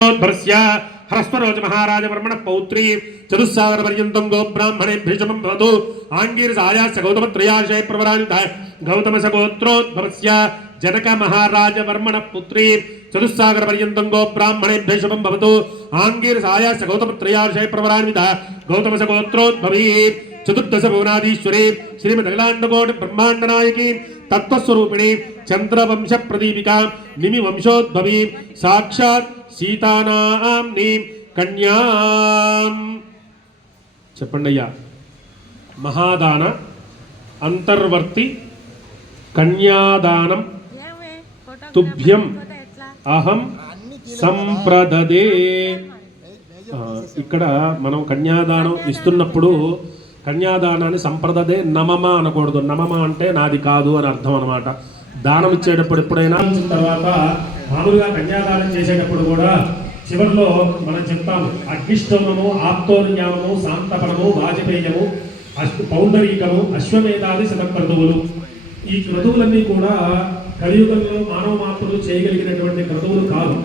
हरस्वरोज महाराज वर्मण पौत्री चतुस्सागर पर्यंतं गो ब्राह्मणेभ्य शमं भवतु आंगीरसायास्य गौतम त्रयाशय प्रवरान्ताय गौतम सगोत्रोद्भवस्य जनक महाराज वर्मण पुत्री चतुस्सागर पर्यंतं गो ब्राह्मणेभ्य शमं भवतु आंगीरसायास्य गौतम त्रयाशय प्रवरान्ताय गौतम सगोत्रोद्भवी चतुर्दश भुवनाधीश्वरी श्रीमदखिलांडकोटि ब्रह्मांड नायकी तत्वस्वरूपिणी चंद्रवंश प्रदीपिका निमि वंशोद्भवी साक्षात् सीतानाम्नि कन्यां చెప్పండయ్యా మహాదాన అంతర్వర్తి కన్యాదానం తుభ్యం అహం సంప్రదదే. ఇక్కడ మనం కన్యాదానం ఇస్తున్నప్పుడు కన్యాదానాన్ని సంప్రదదే నమమ అనకూడదు. నమమ అంటే నాది కాదు అని అర్థం అనమాట. దానం ఇచ్చేటప్పుడు ఎప్పుడైనా తర్వాత మామూలుగా కన్యాదానం చేసేటప్పుడు కూడా చివరిలో మనం చెప్తాము అగ్నిష్టోమము, ఆప్తోన్యామము, శాంతపనము, వాజపేయము, పౌండరీకము, అశ్వమేధాది శతక్రతువులు. ఈ క్రతువులన్నీ కూడా కలియుగంలో మానవ మాత్రులు చేయగలిగినటువంటి క్రతువులు కాదు.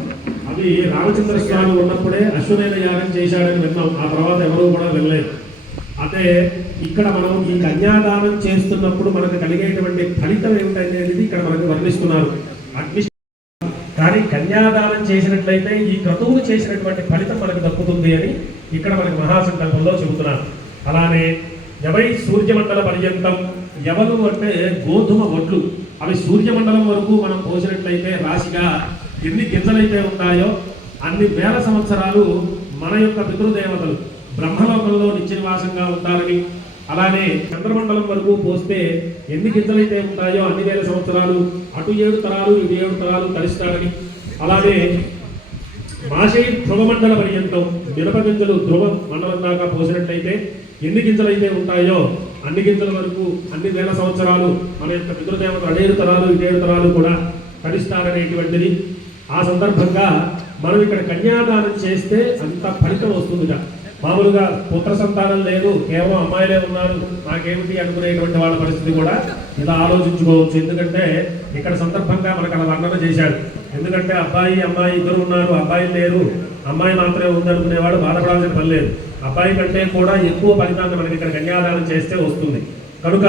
అవి రామచంద్ర స్వామి ఉన్నప్పుడే అశ్వమేధ యాగం చేశాడని విన్నాం. ఆ తర్వాత ఎవరూ కూడా వెళ్ళలేదు. అదే ఇక్కడ మనం ఈ కన్యాదానం చేస్తున్నప్పుడు మనకు కలిగేటువంటి ఫలితం ఏమిటనేది ఇక్కడ మనకు వర్ణిస్తున్నారు. అగ్ని కానీ కన్యాదానం చేసినట్లయితే ఈ క్రతువులు చేసినటువంటి ఫలితం మనకు దక్కుతుంది అని ఇక్కడ మనకు మహాసంకల్పంలో చెబుతున్నారు. అలానే ఎవై సూర్యమండల పర్యంతం, ఎవలు అంటే గోధుమ వడ్లు, అవి సూర్యమండలం వరకు మనం పోసినట్లయితే రాశిగా ఎన్ని గింజలైతే ఉంటాయో అన్ని వేల సంవత్సరాలు మన యొక్క పితృదేవతలు బ్రహ్మలోకంలో నిత్యనివాసంగా ఉంటారని, అలానే చంద్రమండలం వరకు పోస్తే ఎన్ని గింజలైతే ఉంటాయో అన్ని వేల సంవత్సరాలు అటు 7 తరాలు ఇటు 7 తరాలు తరిస్తారని, అలానే మాషై ధ్రువమండల పర్యంతం మిరప గింజలు ధ్రువ మండలం దాకా పోసినట్లయితే ఎన్ని గింజలైతే ఉంటాయో అన్ని గింజల వరకు అన్ని వేల సంవత్సరాలు మన యొక్క పితృదేవతలు అటు 7 తరాలు ఇటు 7 తరాలు కూడా తరిస్తారనేటువంటిది. ఆ సందర్భంగా మనం ఇక్కడ కన్యాదానం చేస్తే అంత ఫలితం వస్తుందిగా. మామూలుగా పుత్ర సంతానం లేదు, కేవలం అమ్మాయిలే ఉన్నారు, నాకేమిటి అనుకునేటువంటి వాళ్ళ పరిస్థితి కూడా ఇలా ఆలోచించుకోవచ్చు. ఎందుకంటే ఇక్కడ సందర్భంగా మనకు అలా వర్ణన చేశాడు. ఎందుకంటే అబ్బాయి అమ్మాయి ఇద్దరు ఉన్నారు, అబ్బాయిలు లేరు, అమ్మాయి మాత్రమే ఉందనుకునేవాడు బాధపడాల్సిన పని లేదు. అబ్బాయి కంటే కూడా ఎక్కువ ఫలితాన్ని మనకి ఇక్కడ కన్యాదానం చేస్తే వస్తుంది. కనుక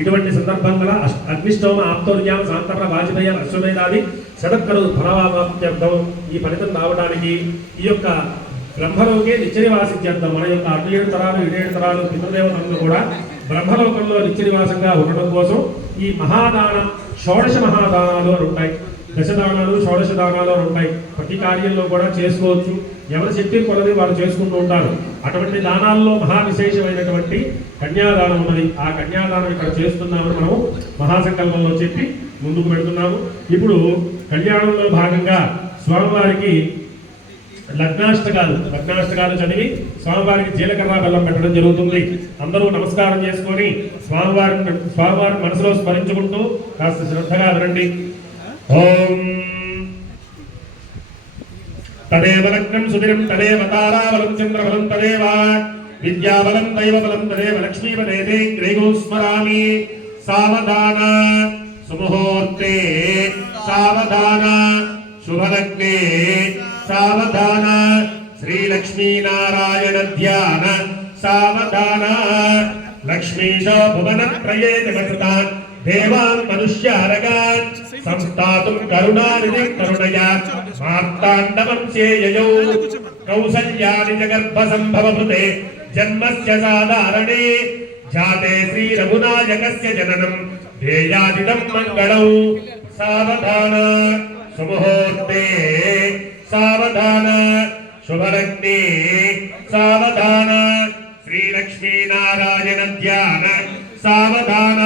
ఇటువంటి సందర్భంగా అగ్నిష్టోమ, ఆప్తోర్యామ, శాంతపర, వాజపేయ, అశ్వమేధాది శతకరు ఫలవాప్త్యర్థం ఈ ఫలితం రావడానికి ఈ యొక్క బ్రహ్మలోకే నిత్యనివాసిత్యర్థం మన యొక్క అటు 7 తరాలు ఇటు 7 తరాలు పితృదేవతలను కూడా బ్రహ్మలోకంలో నిత్యనివాసంగా ఉండడం కోసం ఈ మహాదానం, షోడశ మహాదానాలు అని ఉంటాయి. దశదానాలు, షోడశ దానాలు అని ఉంటాయి. ప్రతి కార్యంలో కూడా చేసుకోవచ్చు. ఎవరి శక్తి కొలది వారు చేసుకుంటూ ఉంటారు. అటువంటి దానాల్లో మహా విశేషమైనటువంటి కన్యాదానం ఉన్నది. ఆ కన్యాదానం ఇక్కడ చేస్తున్నామని మనం మహాసంకల్పంలో చెప్పి ముందుకు పెడుతున్నాము. ఇప్పుడు కళ్యాణంలో భాగంగా స్వామివారికి లగ్నాష్టకాలు చదివి స్వామివారికి జీలకర్ర బెల్లం పెట్టడం జరుగుతుంది. అందరూ నమస్కారం చేసుకొని స్వామివారి మనసులో స్మరించుకుంటూ కాస్త శ్రద్ధగా వినండి. ఓం తదేవ లగ్నం సుదిరం తదేవ తారాబలం చంద్రబలం తదేవ విద్యాబలం దైవబలం తదేవ లక్ష్మీపదే గ్రేగో స్మరామి. సావధాన సుముహూర్తే సావధాన శుభలగ్నే సావధాన శ్రీలక్ష్మీనారాయణ ధ్యాన సావధాన లక్ష్మీశో భువన త్రయే జగతాన్ దేవాన్ మనుష్యారగాన్ సంస్థాతుం కరుణానిధి కరుణయా మార్తాండవంశే యయౌ కౌసల్యాని జగర్భ సంభవృతే జన్మస్య సాధారణే జాతే శ్రీ రఘునాయకస్య జననం ధ్యేయాదిదం మంగళం. సావధాన సుముహూర్తే సావధాన శుభలగ్నే సావధాన శ్రీలక్ష్మీనారాయణ ధ్యాన సావధాన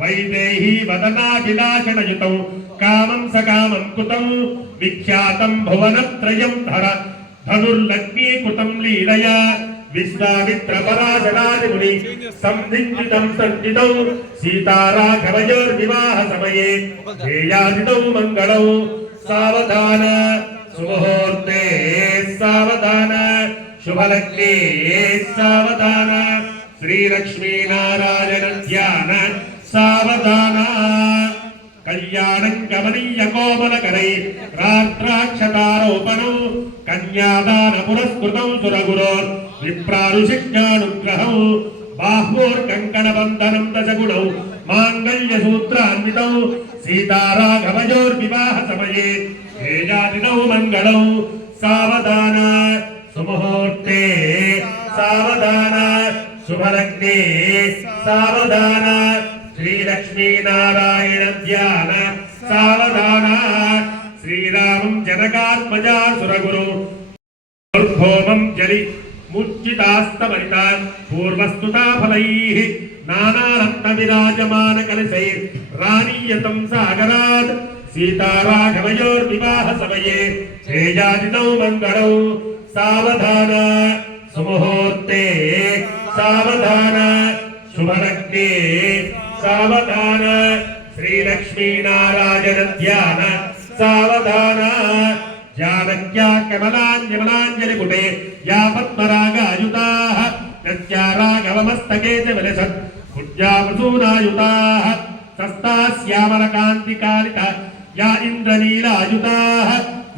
వైదేహీ వదనాభిలాషణయుతం కామం సకామం కుతం విఖ్యాతం భువనత్రయం ధర ధనుర్లగ్నీకృతం లీలయా విశ్వామిత్ర పరాశరాదిముని సంధించితం సంచితం సీతారాఘవయోర్వివాహ సమయే ధ్యేయాదిదం మంగళం. సావధాన సుముహూర్తే సావధాన శుభలగ్నే సావధాన శ్రీలక్ష్మీనారాయణ ధ్యాన సావధాన. కళ్యాణం గమనీయ కోమలకరై రాత్రాక్షతారోపణం కన్యాదాన పురస్కృతం సురగురోర్ విప్రారుషిజ్ఞానుగ్రహం బాహ్వోర్కంకణబంధనం దశగుణౌ మాంగళ్యసూత్రాన్వితౌ సీతారాఘవయోర్వివాహ సమయే తేజాదినౌ మంగళౌ సావధాన సుముహూర్తే సావధాన శుభలగ్నే సావధాన శ్రీలక్ష్మీనారాయణ ధ్యాన సావధాన శ్రీరామం జనకాత్మజా సురగురు హోమం జలి ముచ్చితాస్తమరిత పూర్వస్తుతా ఫలైః నానారత్న విరాజమాన కలశైర్ రాణీయతం సాగరాత్ సీతారాఘవయోర్వివాహ సమయే తేజాదినౌ మంగళౌ సావధాన సుముహూర్తే సావధాన శుభలగ్నే సావధాన శ్రీలక్ష్మీనారాయణ ధ్యాన సావధాన జానక్యా కమలాంజలి పుటే యా పద్మరాగాయుతాః నత్యా రాఘవమస్తకే చ విలసత్ కుజ్జావసూనాయుతాః సస్తాస్యామరకాంతికాలిత యా ఇంద్రనీలాయుతాః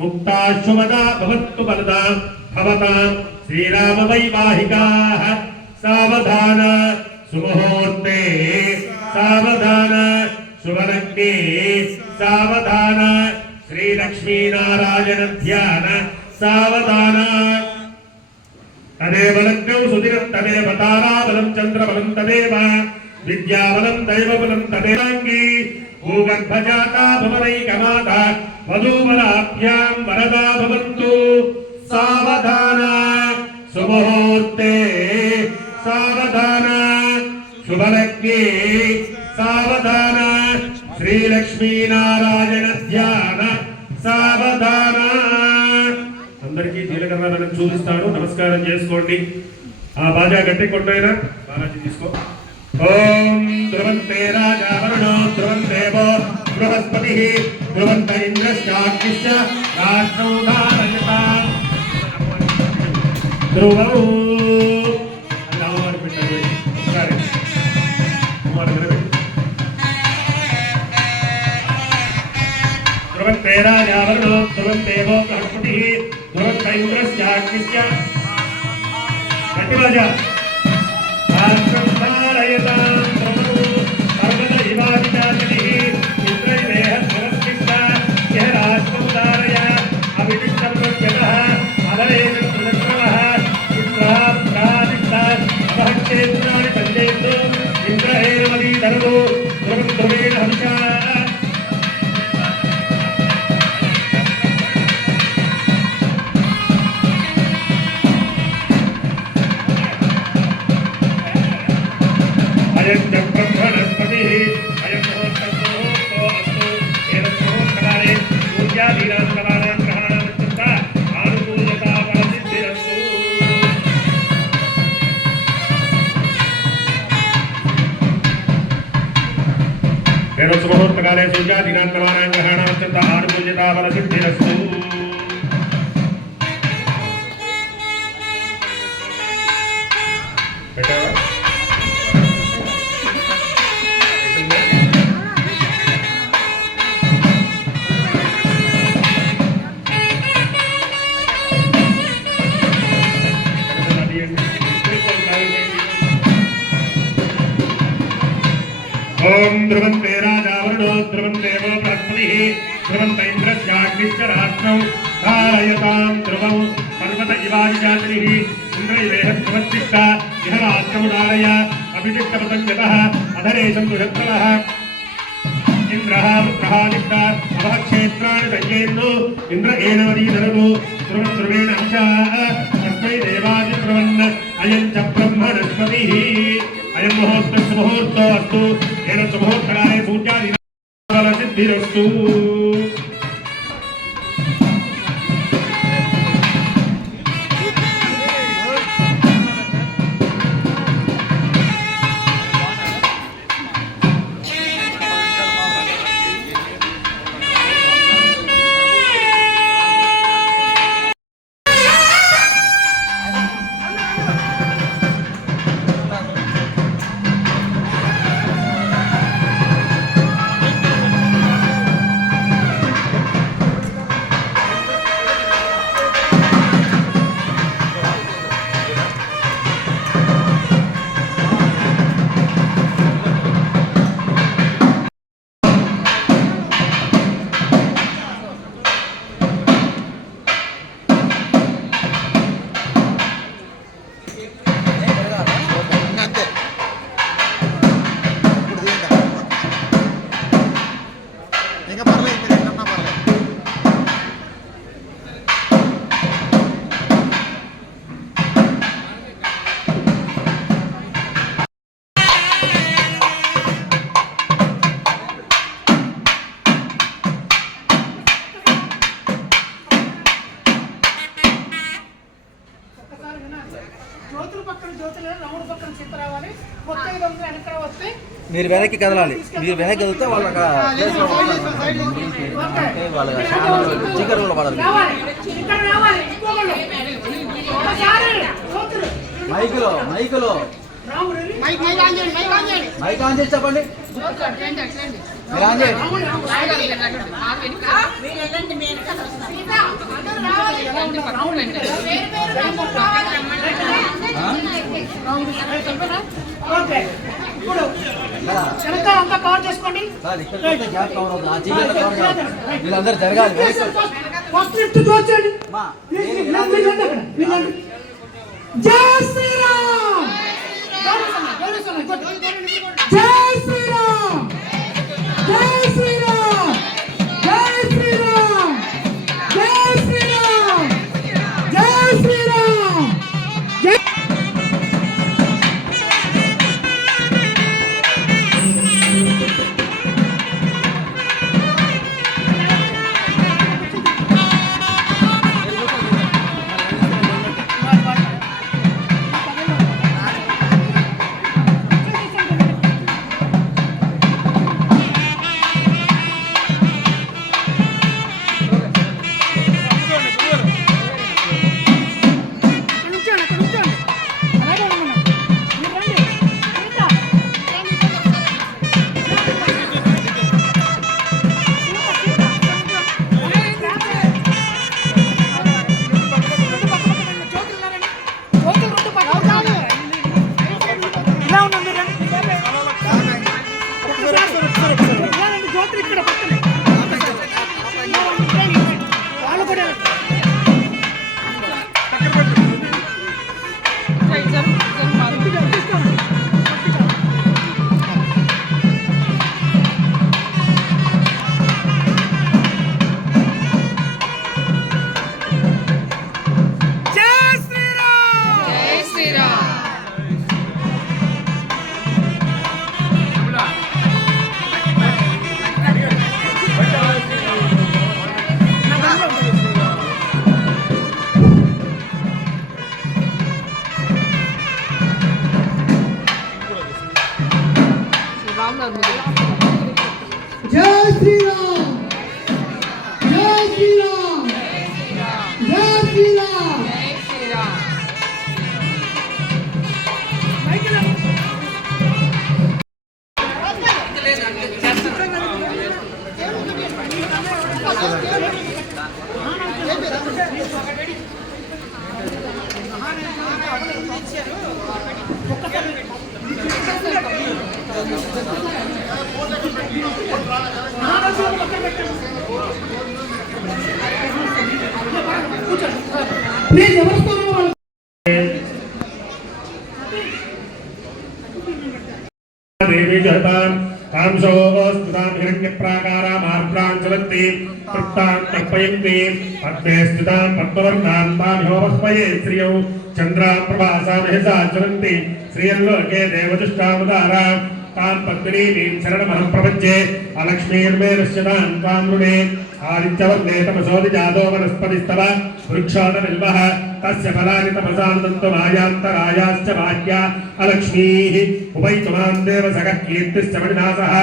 ముక్తాశువదా భవత్తు బలదాం భవతాం శ్రీరామ వైవాహికాః సావధాన సుముహూర్తే సావధాన శుభలగ్నే సావధాన శ్రీలక్ష్మీనారాయణ ధ్యాన సావధాన తదేవ లగ్నౌ సుదినం తదేవ తారాబలం చంద్రబలం తదేవ విద్యాబలం దైవబలం తదేవాంగీ భూగర్భజాతా భవనైకమాత వధూవరాభ్యాం వరదా భవంతు సావధాన సుముహూర్తే సావధాన శుభలగ్నే సావధాన శ్రీలక్ష్మీనారాయణ ధ్యాన సావధాన. అందరికీ జీలకర్ర చూపిస్తాను, నమస్కారం చేసుకోండి. ఆ బాజా గట్టి కొట్టైనా బాలాజీ తీసుకో. ఓం ధ్రువంతే రాజా వరుణో ధ్రువందేవో బృహస్పతి ధ్రువంత ఇంద్రశ్చాగ్నిశ్చ రాష్ట్రం ధారయతాం ధ్రువౌ ధ్రువంతే రాజా వరుణో ధ్రువందేవో బృహస్పతి ధ్రువంత ఇంద్రశ్చాగ్నిశ్చ గట్టి బాజా రాష్ట్రం ధారయతాం ధ్రువౌ పర్వత ఇవాదితాచలిః ఇంద్రైవేహ ధ్రువస్తిష్ట యః రాష్ట్రం ధారయ అవిదిష్టం ప్రత్యతః అదరేషం త్రిదక్రమః ఇంద్రః ప్రాదిష్ట అభక్షేత్రాణి పంచేత్తు ఇంద్रहेरमदीधरतु ధ్రువం ధ్రువేణ హంసా. అయం చ బ్రహ్మణస్పతిః అయం ముహూర్తో అస్తు ఏతత్ ముహూర్తకాలే పూజ్యాదీనాం సమానాం గ్రహాణాం అత్యంత ఆనుకూల్యతా ఫలసిద్ధిరస్తు. ఏతత్ ముహూర్తకాలే పూజ్యాదీనాం సమానాం గ్రహాణాం అత్యంత ఆనుకూల్యతా ఫలసిద్ధిరస్తు. పెట్టావా? ఓం ధ్రువంతే రాజా వరుణో ధ్రువందేవో బృహస్పతిః ధ్రువంత ఇంద్రశ్చాగ్నిశ్చ రాష్ట్రం ధారయతాం ధ్రువం పర్వత ఇవాదిజాతిః ఇంద్రైవేహ ధ్రువస్తిష్ట ఇహ రాష్ట్రం ధారయ అభిదిష్టపతంగతః అధరేషం దుషత్రవః ఇంద్రః వృత్రహాదిష్ట అవక్షేత్రాణి సంజేత్తు ఇంద్रहेरमदीधरतु ధ్రువం ధ్రువేణ హంసా తస్మై దేవాది ధ్రువన్ అయం చ బ్రహ్మణస్పతిః అయం ముహూర్తస్య ముహూర్తో అస్తు ఏతత్ ముహూర్తకాలే పూజ్యాదీనాం ఫలసిద్ధిరస్తు. పక్కన జ్యోతులు రాముడు పక్కన సీత రావాలి. మొత్తం ఇదంతా వెనక వస్తే మీరు వెనక్కి కదలాలి. మీరు వెనక్కి కదిలితే వాళ్ళు అక్కడ చీకట్లో పడాలి. మైకులో మైకులో మైక్ ఆన్ చేసి చెప్పండి. మీరు ఆన్ చేయండి. అంతా కవర్ చేసుకోండి. వీళ్ళందరూ జరగాలి. జై శ్రీరామ్, జై శ్రీరామ్, జై శ్రీరామ్, జై శ్రీరామ్, జై శ్రీరామ్, జై శ్రీరామ్, జై శ్రీరామ్, జై శ్రీరామ్, జై శ్రీరామ్, జై శ్రీరామ్. देवी जहतां कांशोस्तुतां हिरण्यप्राकारां आर्द्रां चलन्ति तृप्तां तर्पयन्ति पद्मे स्थितां पद्मवर्णां तामिहोपस्मये श्रियौ चन्द्रां प्रभासां महसा चलन्ति श्रियल्लोके देवदुष्टावतारां तां पद्मिनीं शरणमहं प्रपञ्चे अलक्ष्मीर्मे नश्यतां त्वां मृणे आदित्यवर्णे तमसोऽधि जातो वनस्पतिस्तव वृक्षोदबिल्वः तस्य फलानि तपसानन्तमायान्तरायाश्च भाग्या अलक्ष्मीः उपैतुमां देव सखः कीर्तिश्च मणिनासः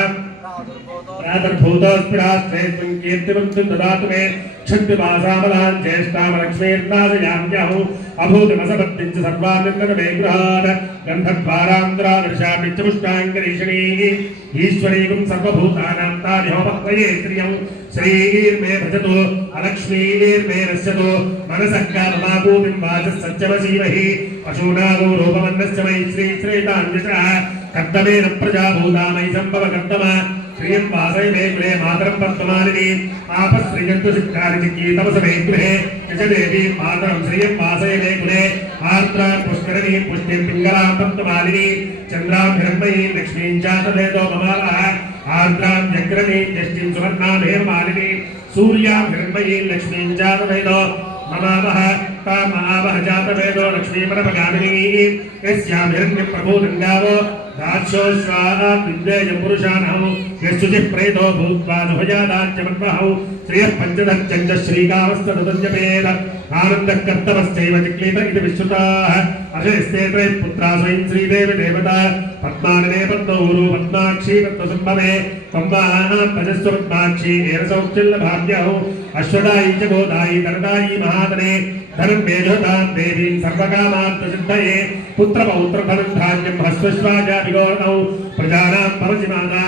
प्रातर्भूतोऽस्मिरास्त्रेऽस्मिन् कीर्तिमन्त्रिं ददातु मे क्षन्तिमासामलां ज्येष्ठामलक्ष्मीर्नाशयाम्यहु अभूतिमसपत्तिं च सर्वान्निर्गत मे गृहात् गन्धद्वारान्तरादर्शामि च पुष्टाङ्गरीषणीः ईश्वरीं सर्वभूतानां तानिहोपह्वये श्रियं श्रीर्मे भजतु अलक्ष्मीर्मे नश्यतु मनसः काममापूतिं वाचः सत्यमसीमहि पशूनादो रूपमन्नस्य मयि श्रीश्रेताञ्जसः कर्दमेन प्रजाभूतामयि सम्भव कर्दम श्रियं वासय मे गृहे मातरं पद्ममालिनी आपश्रियन्तु सिद्धानि चिकीतमस मे गृहे यच देवीं मातरं श्रियं वासय मे गृहे आर्द्रां पुष्करणीं पुष्टिं पिङ्गलां पद्ममालिनी चन्द्रां हिरण्मयीं लक्ष्मीं चातदेतो ममालः आर्द्रां जग्रणीं यष्टिं सुवर्णां हेममालिनी सूर्यां हिरण्मयीं लक्ष्मीं चातदेतो ममावह तामहावह जातवेदो लक्ष्मीपरमगामिनी यस्यां हिरण्यप्रभूतङ्गावो दास्योश्वाः विद्येयं पुरुषाणौ यस्तुतिः प्रेतो भूत्वा जुभजादाच्यमन्वहौ श्रियः पञ्चदर्चं च श्रीकामस्तनुदञ्जपेद आनन्दः कर्तमश्चैव चिक्लीत इति विश्रुताः अशेस्ते त्रयः पुत्रा स्वयं श्रीदेवी देवता पद्मानने पद्मौरु पद्माक्षी पद्मसम्भवे त्वम्बाः भजस्व पद्माक्षी एरसौक्षल्लभाव्यौ अश्वदायी च गोदायी धनदायी महादने धनं मेघतां देवीं सर्वकामार्थसिद्धये पुत्रपौत्रधनं धान्यं हस्वश्वाजा विगोणौ प्रजानां भवसि माता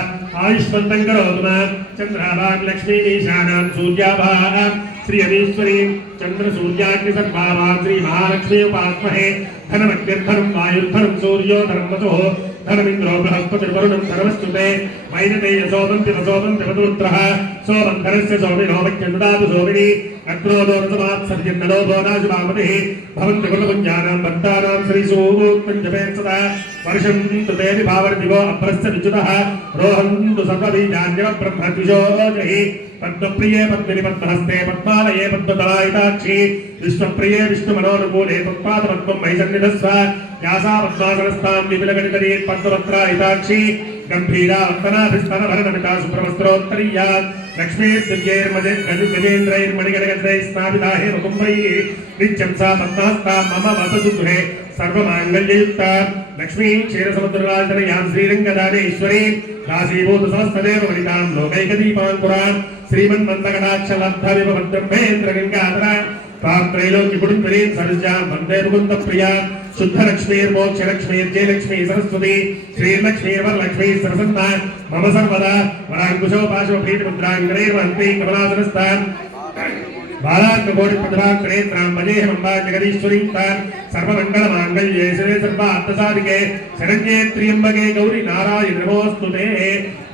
आयुष्मन्तं करोतु मां चन्द्राभां लक्ष्मीमीशानां सूर्याभां श्रियमीश्वरीं चन्द्रसूर्याग्निसर्वाभां श्रीमहालक्ष्मी उपास्महे धनमग्निर्धनं वायुर्धनं सूर्यो धनं वसुः धनमिन्द्रो बृहस्पतिर्वरुणं धनमस्तुते वैनतेय सोमन्ति रसोमन्ति वधूत्रः सोमन्धरस्य सोमिनो वक्यं ददातु सोमिनि अग्रोदो रसमात्सर्यन्नलो भोनाशुभामतिः भवन्ति कुलपुञ्जानां भक्तानां श्रीसूक्तं जपेत् सदा वर्षं तुते विभावर्दिवो अभ्रस्य विच्युतः रोहन्तु सर्वबीजान्यव ब्रह्मद्विषोजहि पद्मप्रिये पद्मिनि पद्महस्ते पद्मालये पद्मदलायिताक्षी विश्वप्रिये विष्णुमनोनुकूले तत्पादपद्मं मयि सन्निधस्व यासा पद्मासनस्तां विपिलगणितरी पद्मपत्रायिताक्षी गम्भीरा वन्दनाभिस्तनभरणमिता सुप्रवस्त्रोत्तरीया लक्ष्मीर्दिव्यैर्गजेन्द्रैर्मणिगणगजैः स्नापिता हेमकुम्भैः नित्यं सा पद्महस्ता मम वसतु गृहे सर्वमाङ्गल्ययुक्ता लक्ष्मीं क्षीरसमुद्रराजनयां श्रीरङ्गदानेश्वरीं दासीभूत समस्तदेव वनितां लोकैकदीपाङ्कुरां श्रीमन्मन्दकटाक्षलब्धविव ब्रह्मेन्द्रगङ्गाधरा तां त्रैलोक्यकुटुम्बिनीं सरोजां वन्दे मुकुन्दप्रियां शुद्धलक्ष्मीर्मोक्षलक्ष्मीर्जयलक्ष्मी सरस्वती श्रीलक्ष्मीर्वरलक्ष्मी सरसन्ना मम सर्वदा वराङ्कुशोपाशोपीठमुद्राङ्गणैर्वन्ती कमलासनस्तां बालार्ककोटिप्रतिभाङ्करेत्रां मजेहमम्बा जगदीश्वरीं तां सर्वमङ्गलमाङ्गल्ये शिवे सर्वार्थसाधिके शरण्ये त्र्यम्बके गौरी नारायणि नमोऽस्तुते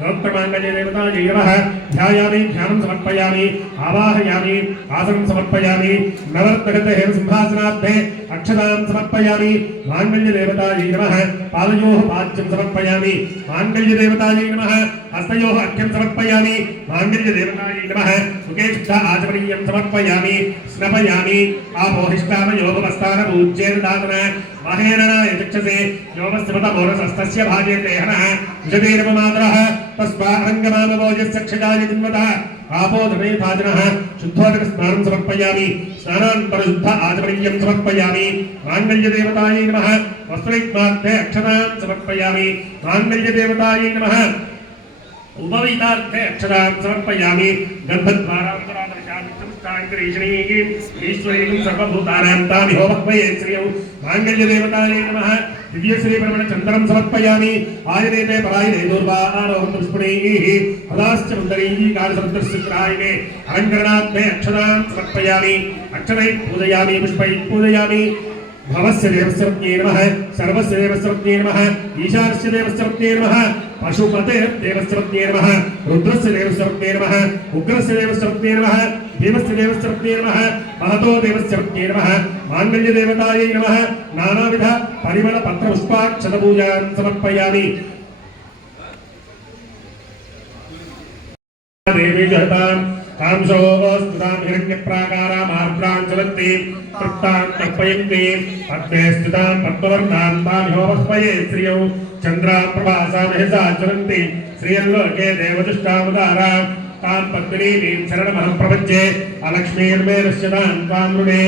गोत्रमाङ्गल्ये देवतायै नमः ध्यायामि ध्यानं समर्पयामि आवाहयामि आसनं समर्पयामि नवर्तगते सिंहासनार्थे अक्षतां समर्पयामि माङ्गल्यदेवतायै नमः पादयोः पाद्यं समर्पयामि माङ्गल्यदेवतायै नमः हस्तयोः अर्घ्यं समर्पयामि माङ्गल्यदेवतायै नमः मुखे शुद्ध आचमनीयं समर्पयामि स्नपयामि आपोहिष्टामयोगमस्तानपूज्येन दातन महेरणाय चक्षसे योमस्मतमोरसस्तस्य भाजे देहनः विशदेरममातरः तस्मारङ्गमामभोजस्य क्षजाय जिन्वतः आपोधमे भाजनः शुद्धोदकस्नानं समर्पयामि स्नानान्तरशुद्ध आचमनीयं समर्पयामि माङ्गल्यदेवतायै नमः वस्त्रैक्मार्थे अक्षतां समर्पयामि माङ्गल्यदेवतायै नमः उपवीतार्थे अक्षतां समर्पयामि गन्धद्वारान्तरादर्शामि संस्थाङ्करीषणीः ईश्वरीं सर्वभूतानां तामिहो भक्वये श्रियौ माङ्गल्यदेवतायै नमः दिव्यश्रीप्रमणचन्दनं समर्पयामि आयनेते परायणे दूर्वारोहन्तु विस्फुणैः हदाश्च मन्दरैः कालसमुद्रस्यग्राहिणे अलङ्करणार्थे अक्षतां समर्पयामि अक्षतैः पूजयामि पुष्पैः पूजयामि भवस्य देवस्य पत्न्यै नमः सर्वस्य देवस्य पत्न्यै नमः ईशानस्य देवस्य पत्न्यै नमः पशुपते देवस्य पत्न्यै नमः रुद्रस्य देवस्य पत्न्यै नमः उग्रस्य देवस्य पत्न्यै नमः भीमस्य देवस्य पत्न्यै नमः महतो देवस्य पत्न्यै नमः माङ्गल्यदेवतायै नमः नानाविध परिमलपत्रपुष्पाक्षतपूजां समर्पयामि देवी जहतां कांसोस्तुतां हिरण्यप्राकारामार्द्रां चलन्तीं तृप्तां तर्पयन्तीं पद्मे स्थितां पद्मवर्णां तामिहो वह्वये श्रियौ चन्द्रां प्रभासां महसा चलन्तीं श्रियल्लोके देवदुष्टावतारां तां पद्मिनीं शरणमहं प्रपञ्चे अलक्ष्मीर्मे नश्यतां त्वां ऋणे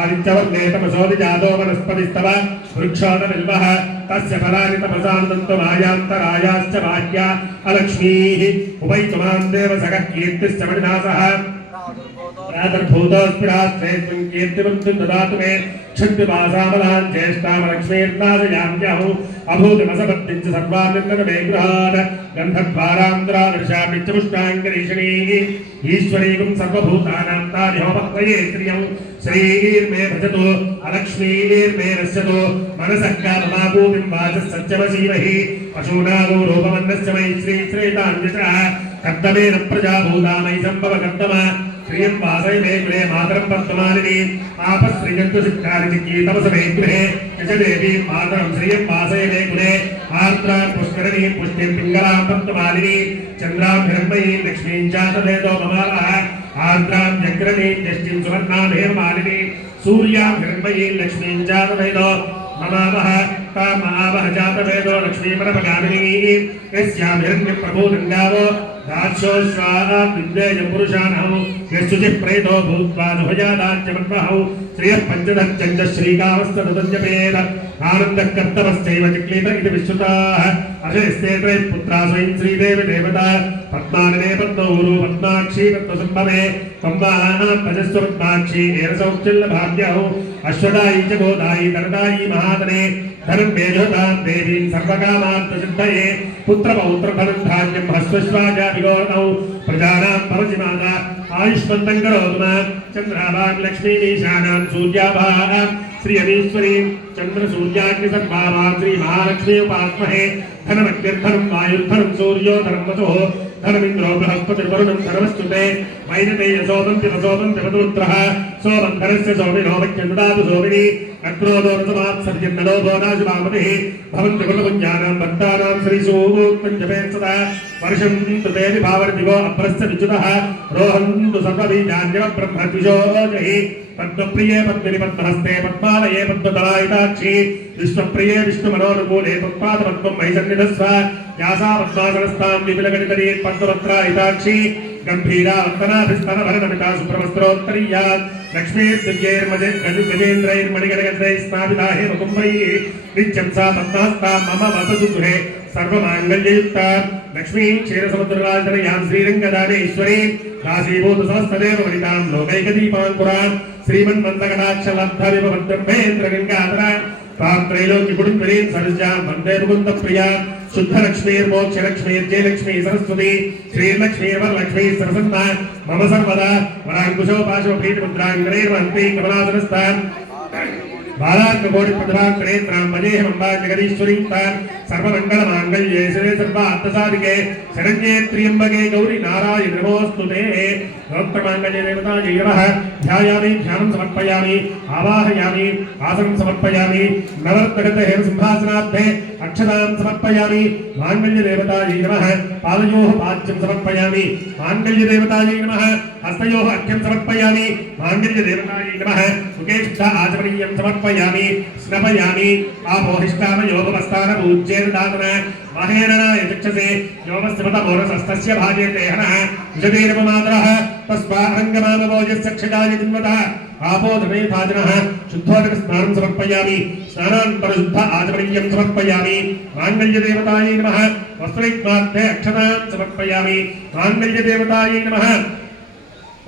आदित्यवर्णे तमसोऽधिजातो वनस्पतिस्तव वृक्षोदबिल्वः तस्य फलानि तपसानन्तमायान्तरायाश्च भाग्या अलक्ष्मीः उपैतुमां देवसखः कीर्तिश्च मणिनासः प्रातर्भूतोऽस्मिरास्त्रेऽस्मिन् कीर्तिमन्त्रिं ददातु मे क्षन्तिपासामलान् ज्येष्ठामलक्ष्मीर्नाशयाम्यहौ अभूतिमसपत्तिं च सर्वान्निर्मे गृहान् गन्धद्वारान्तरादर्शामि च पुष्टाङ्गरीषणीः ईश्वरीं सर्वभूतानां तामिहो भक्वये श्रियौ श्रीर्मे भजतु अलक्ष्मीर्मे नश्यतु मनसः काममापूतिं वाचः सत्यमसीमहि पशूनागो रूपमन्नस्य मयि श्रीश्रेताञ्जसः कर्दमेन प्रजाभूता मयि सम्भव कर्दम श्रियं वासय मे गृहे मातरं पद्ममालिनी आपश्रियन्तु सिद्धानि चिकीतमस मे गृहे यश देवीं मातरं श्रियं वासय मे गृहे आर्द्रां पुष्करणीं पुष्टिं पिङ्गलां पद्ममालिनी चन्द्रां हिरण्मयीं लक्ष्मीं च तदेतो ममालः आर्द्रां जग्रणीं यष्टिं सुवर्णां हेममालिनी सूर्यां हिरण्मयीं लक्ष्मीं च तदेतो ममावः तामावह जातवेदो लक्ष्मीपरमगामिनी यस्यां हिरण्यप्रभूतङ्गावो दास्योश्वाः विद्वेयं पुरुषाणौ यस्सुचिः प्रेतो भूत्वा शुभजादाच्यमन्वहौ श्रियः पञ्चदश्चञ्च श्रीकामस्तनुदञ्जपेद आनन्दः कर्तवश्चैव चिक्लीत इति विश्रुताः अशेस्ते त्रयः पुत्राः स्वयं श्रीदेवी देवता पद्मानने पद्मौरु पद्माक्षी पद्मसम्भवे त्वम्बाः भजस्व पद्माक्षी एरसौक्षल्लभाग्यौ अश्वदायी च गोदायी धनदायी महातने धनं मेजोतां देवीं सर्वकामार्थसिद्धये पुत्रपौत्रफलं धान्यं हस्वश्वाजा विगोणौ प्रजानां भवति माता आयुष्मन्तं करोतु मां चन्द्राभां लक्ष्मीमीशानां सूर्याभाः श्रियमीश्वरीं चन्द्रसूर्याग्निसर्वाभां श्रीमहालक्ष्मी उपास्महे धनमग्निर्धनं वायुर्धनं सूर्यो धनं वसुः धनमिन्द्रो बृहस्पतिर्वरुणं धनमस्तुते वैनते यशोदन्ति रसोदन्ति वदुत्रः सोमन्धरस्य सोमिनो वक्यं ददातु सोमिनि अग्रोदोरसमात्सर्यन्नलो भोनाशुभामतिः भवन्ति कुलपुञ्जानां भक्तानां श्रीसूक्तं जपेत् सदा वर्षं कृते विभावर्दिवो अभ्रस्य विच्युतः रोहन्तु सर्वबीजान्यव ब्रह्मद्विषोजहि पद्मप्रिये पद्मिनि पद्महस्ते पद्मालये पद्मदलायिताक्षी विश्वप्रिये विष्णुमनोनुकूले पद्मादपद्मं मयि सन्निधस्व यासा पद्मासनस्तां विपिलगणितरी पद्मवक्त्रायिताक्षी गम्भीरा वन्दनाभिस्तनभरणमिता सुप्रवस्त्रोत्तरीयात् लक्ष्मीर्दिव्यैर्मजेन्द्रैर्मणिगणगणैः स्नापिता हेमकुम्भैः नित्यं सा पद्महस्ता मम वसतु गृहे सर्वमाङ्गल्ययुक्ता लक्ष्मी क्षीरसमुद्रराजनयां श्रीरङ्गदानेश्वरी राशीभूत सहस्रदेव वनितां लोकैकदीपाङ्कुरां श्रीमन्मन्दकटाक्षलब्धविभवद्रम्भेन्द्रगङ्गाधरा तां त्रैलोक्यकुटुम्बिनीं सरोजां वन्दे मुकुन्दप्रिया शुद्धलक्ष्मीर्मोक्षलक्ष्मीर्जयलक्ष्मी सरस्वती श्रीलक्ष्मीर्वरलक्ष्मी सरसन्ना मम सर्वदा वराङ्कुशोपाशोपीठमुद्राङ्गणैर्वहन्ति कमलासनस्तां बालार्ककोटिप्रतिभाङ्गणेत्रां मजेहमम्बा जगदीश्वरीं तां सर्वमङ्गलमाङ्गल्ये शिवे सर्वार्थसाधिके शरण्ये त्र्यम्बके गौरी नारायणि नमोऽस्तुते रोक्तमाङ्गल्ये देवतायै नमः ध्यायामि ध्यानं समर्पयामि आवाहयामि आसनं समर्पयामि नवर्तगतहेमसिंहासनार्थे अक्षतां समर्पयामि माङ्गल्यदेवतायै नमः पादयोः पाद्यं समर्पयामि माङ्गल्यदेवतायै नमः हस्तयोः अर्घ्यं समर्पयामि माङ्गल्यदेवतायै नमः मुखे शुद्ध आचमनीयं समर्पयामि स्नपयामि आपोहिष्टामयोगमस्तानपूज्येन दातन महेरणाय चक्षसे योमस्मतमोरसस्तस्य भाजे देहनः विशदेरपमातरः तस्मारङ्गमामभोजस्य क्षजाय जिन्वतः आपोधने भाजनः शुद्धोदकस्नानं समर्पयामि स्नानान्तरशुद्ध आचमनीयं समर्पयामि माङ्गल्यदेवतायै नमः वस्त्रैक्मार्थे अक्षतां समर्पयामि माङ्गल्यदेवतायै नमः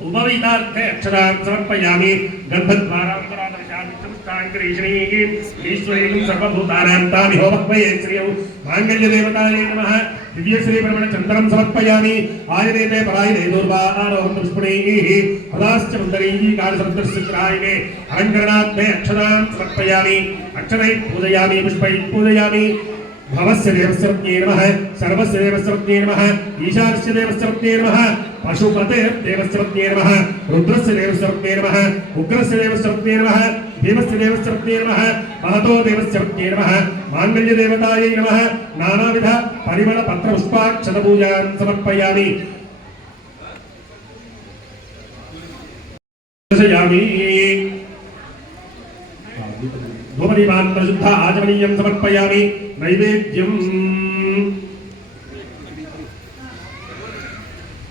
उपवीतार्थे अक्षतां समर्पयामि गन्धद्वारान्तरादर्शामित्रमुष्टाङ्गरीषणीः ईश्वरीं सर्वभूतानां तामिहो भक्वये श्रियौ माङ्गल्यदेवतायै नमः दिव्यश्रीप्रमणचन्द्रं समर्पयामि आयनेते परायणे दूर्वारोहन्तु पुष्पणैः पदाश्च मन्दरैः कालसमुद्रस्यग्रायणे अलङ्करणार्थे अक्षतां समर्पयामि अक्षतैः पूजयामि पुष्पैः पूजयामि भवस्य देवस्वरूपे नमः सर्वस्य देवस्वरूपे नमः ईशानस्य देवस्वरूपे नमः पशुपते देवस्वरूपे नमः रुद्रस्य देवस्वरूपे नमः उग्रस्य देवस्वरूपे नमः भीमस्य देवस्वरूपे नमः महतो देवस्वरूपे नमः माङ्गल्यदेवतायै नमः नानाविध परिमल पत्र पुष्पाक्षतपूजां समर्पयामि धूमदीपान्तरशुद्ध आचमनीयं समर्पयामि नैवेद्यम्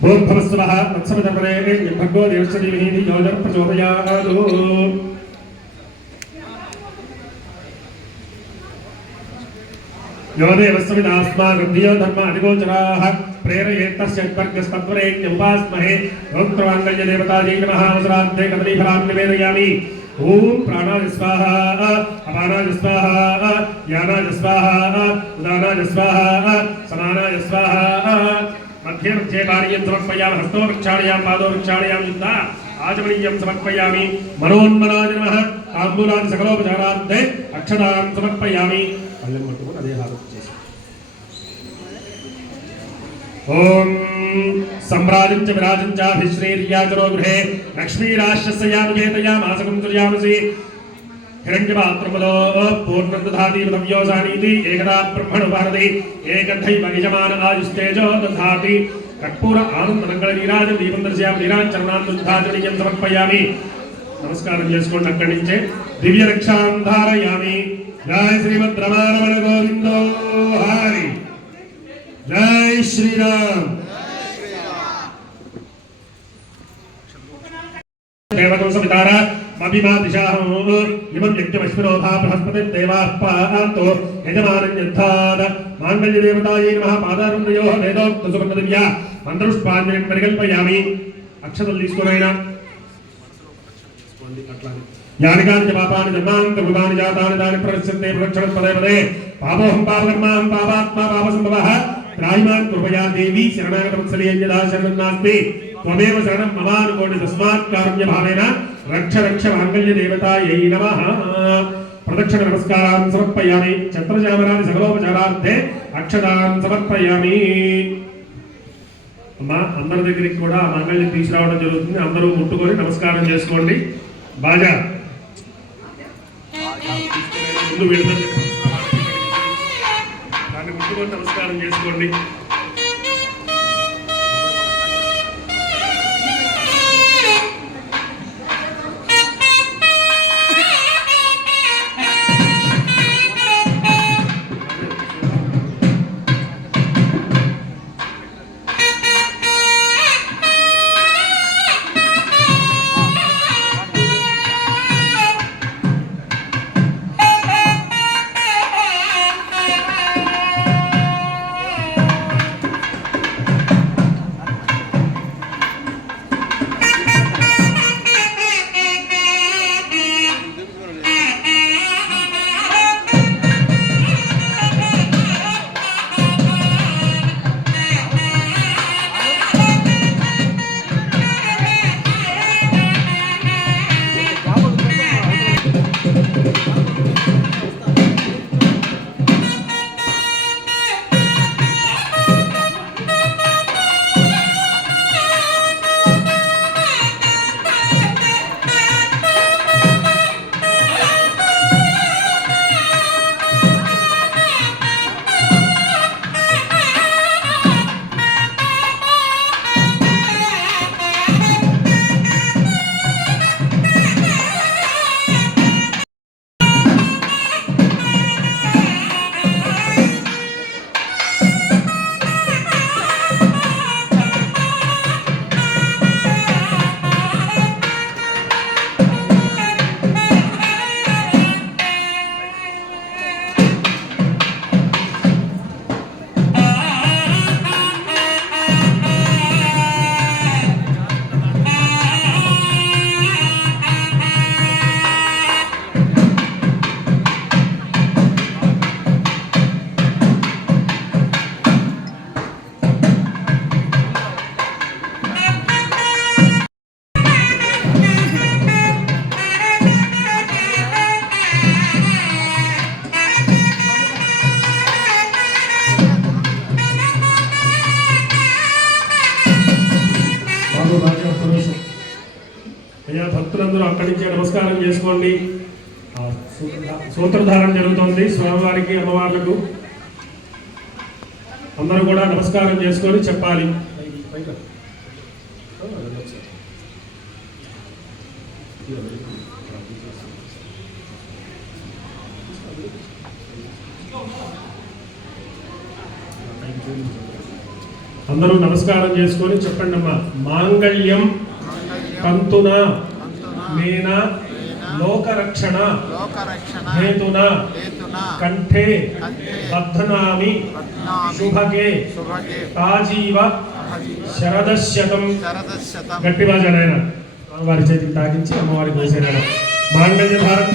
भूर्भुवस्सुवः तत्सवितर्पणे भर्गो देवस्य धीमहि योजः प्रचोदयात् यो देवस्सविदास्माकं धर्म अधिगोचराः प्रेरयेत्तस्य उपास्महे रोक्तमाङ्गल्यदेवतायै नमः अवसरार्थे कदलीफलां निवेदयामि ओम प्राणाय स्वाहा अपानाय स्वाहा यानाय स्वाहा उदानाय स्वाहा समानाय स्वाहा मध्ये मध्ये पाणीयं समर्पयामि हस्तो वृक्षाणयां पादो वृक्षाणयां युद्धा आचमनीयं समर्पयामि मनोन्मनाय नमः ताम्बूलादि सकलोपचारार्थे अक्षतां समर्पयामि कल्लं पट्टुकोनि अदे हागं चेसि ओम सम्राजं च विराजं च अभिश्रीर्याचरो गृहे लक्ष्मीराश्यस्यानुकेतया मासकं तुर्यामसि हिरण्यपात्रमुलो पूर्णदधाति पदव्योसानीति एकदा ब्रह्मणो भारति एकथैव यजमान आयुस्तेजो दधाति कर्पूर आनन्दमङ्गलनीराजं दीपं दर्शयामि नीराञ्चरणान्तुद्धाचरणीयं समर्पयामि नमस्कारं చేసుకోండి అక్కడి నుంచే దివ్య రక్షాం ధారయామి जय श्रीमद् रमारमण गोविंदो हरि जय श्री राम देवतो सवितारा मभिमा दिशाहो इमं यज्ञमश्विनोधा बृहस्पतिर्देवाः पातो यजमानं यद्धाद माङ्गल्यदेवतायै नमः पादारम्भयोः वेदोक्तसुवर्णदिव्या मन्त्रपुष्पाञ्जलिं परिकल्पयामि अक्षतలు తీసుకొనైనా यानि कानि च पापानि जन्मान्तर्भूतानि जातानि तानि प्रदर्श्यन्ते प्रदक्षिणं पदे पदे पापोऽहं पापकर्माहं पापात्मा पापसम्भवः त्राहिमान् कृपया देवी शरणागतवत्सलेयञ्जदा शरणं नास्ति त्वमेव शरणं ममानुकोटि तस्मात् कारुण्यभावेन रक्ष रक्ष माङ्गल्यदेवतायै नमः प्रदक्षिण नमस्कारान् समर्पयामि छत्रचामरादि सकलोपचारार्थे अक्षतान् समर्पयामि అమ్మా అందరి దగ్గరికి కూడా మంగళం తీసుకురావడం జరుగుతుంది అందరూ ముట్టుకొని నమస్కారం చేసుకోండి బాజా ముందు వెళ్తుంది దాన్ని ముట్టుకొని నమస్కారం చేసుకోండి అయ్యా భక్తులందరూ అక్కడి నుంచి నమస్కారం చేసుకోండి సూత్రధారణ జరుగుతోంది స్వామివారికి అమ్మవార్లకు అందరూ కూడా నమస్కారం చేసుకొని చెప్పాలి అందరూ నమస్కారం చేసుకొని చెప్పండి అమ్మా మాంగళ్యం తంతున మేన లోకరక్షణ హేతున కంఠే బధ్నామి శుభకే తాజీవ శరదశతం గట్టి బాజాయన వారి చేతికి తాగించి అమ్మవారికి వేసేనాడు మాంగళ్య ధారణ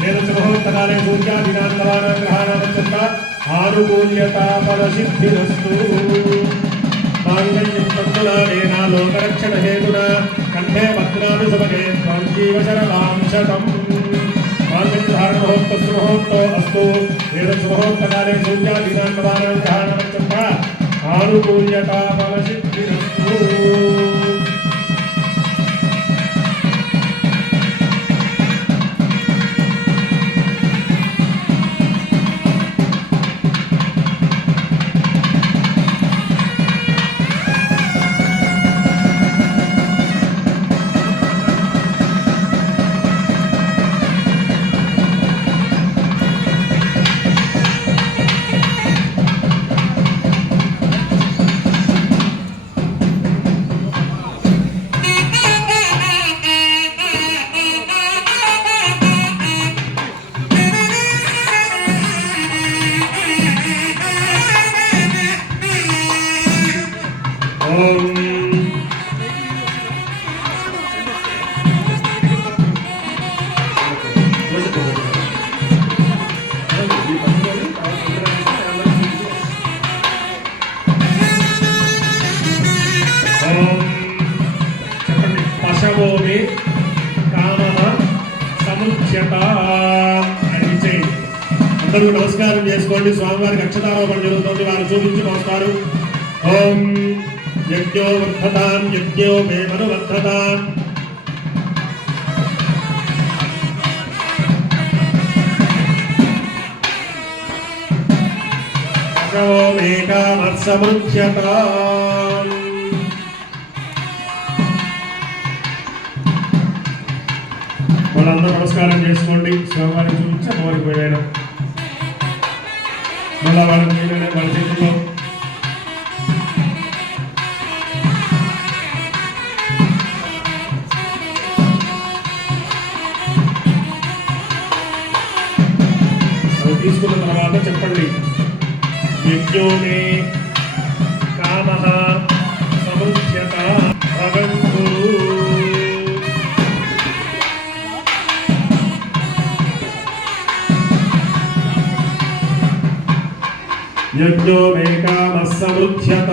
వేదోత్తకాలే సూర్యాదినాంతరాగ్రహాణాంత ఆనుకూల్యతా ఫలసిద్ధిరస్తు మాంగళ్యం తంతున లోకరక్షణ హేతున కంఠే భద్రామి సభకే త్వాంజీవ శరదాం శతం మాంగళ్యధారణ మహోత్సవోత్తో అస్తు వేదోత్తకాలే సూర్యాదినాంతరాగ్రహాణాంత ఆనుకూల్యతా ఫలసిద్ధిరస్తు భజగోమే కామ సముచ్యత అని చేయండి. అందరూ నమస్కారం చేసుకోండి. స్వామివారికి అక్షతారోపణ జరుగుతుంది, వారు చూపించుకు వస్తారు. ఓం యజ్ఞో వర్ధతాం యజ్ఞో మే మనువర్ధతాం. భజగోమేకామత్సముచ్యతాం. వాళ్ళందరూ నమస్కారం చేసుకోండి. స్వామివారికి చూపించి అమ్మవారికి పోయాను. మళ్ళా వాళ్ళకి పోయినా వాళ్ళ చేతుల్లో అవి తీసుకున్న తర్వాత చెప్పండి. యజ్ఞో మే కామః సముచ్యత భవంతు. యజ్ఞో మే కామః సముచ్యత.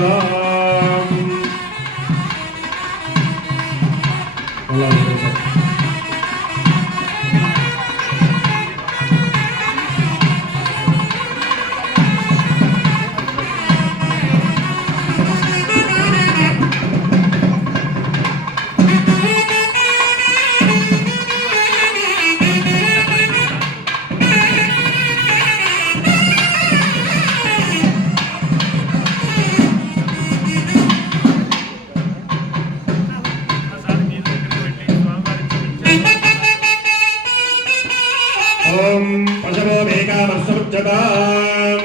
ఓం భజగోమేకామత్సముచ్యతాం.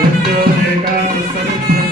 యజ్ఞో మేకామత్సముచ్యతాం.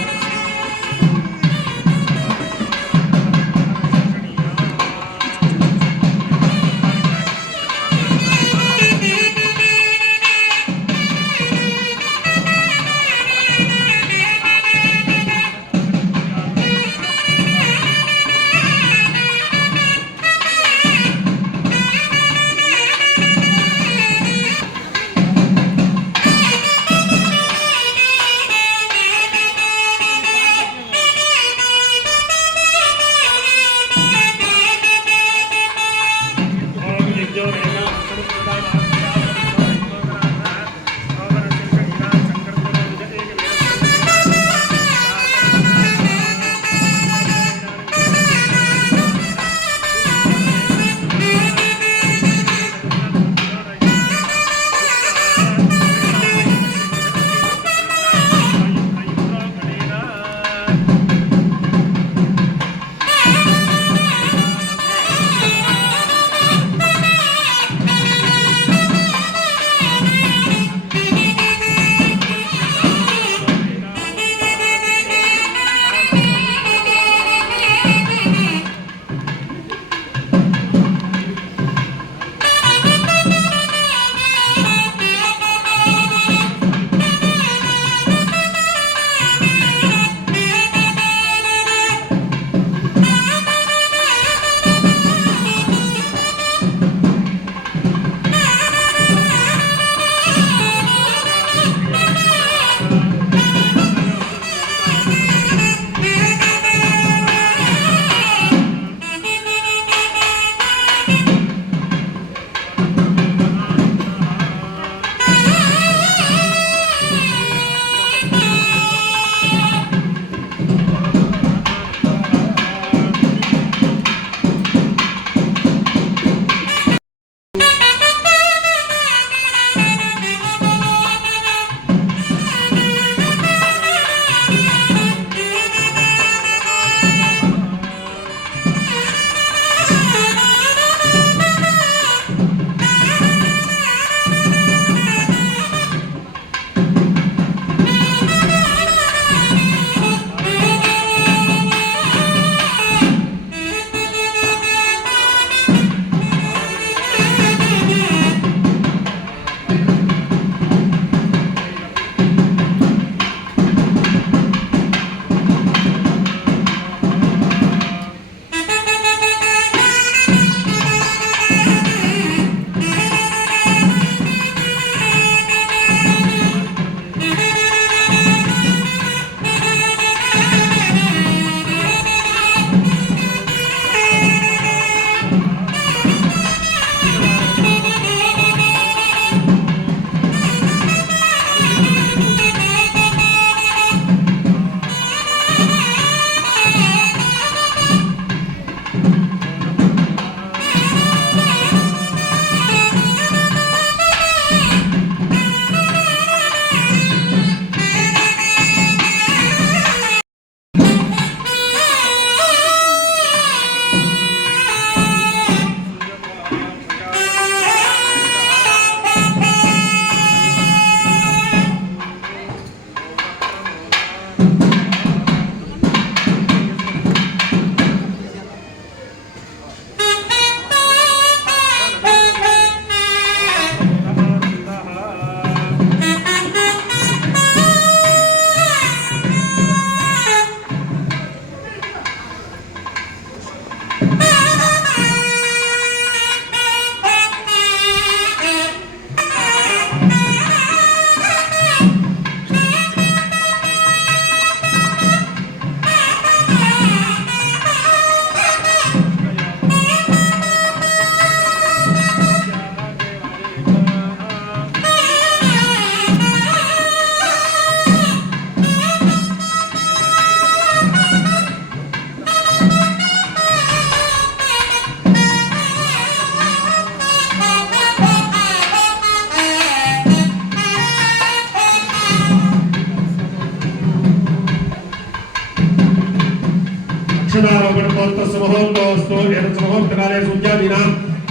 अक्षदारोपणमोत्तस्य मुहूर्तोऽस्तु एतत् मुहूर्तकाले सूर्यादीनां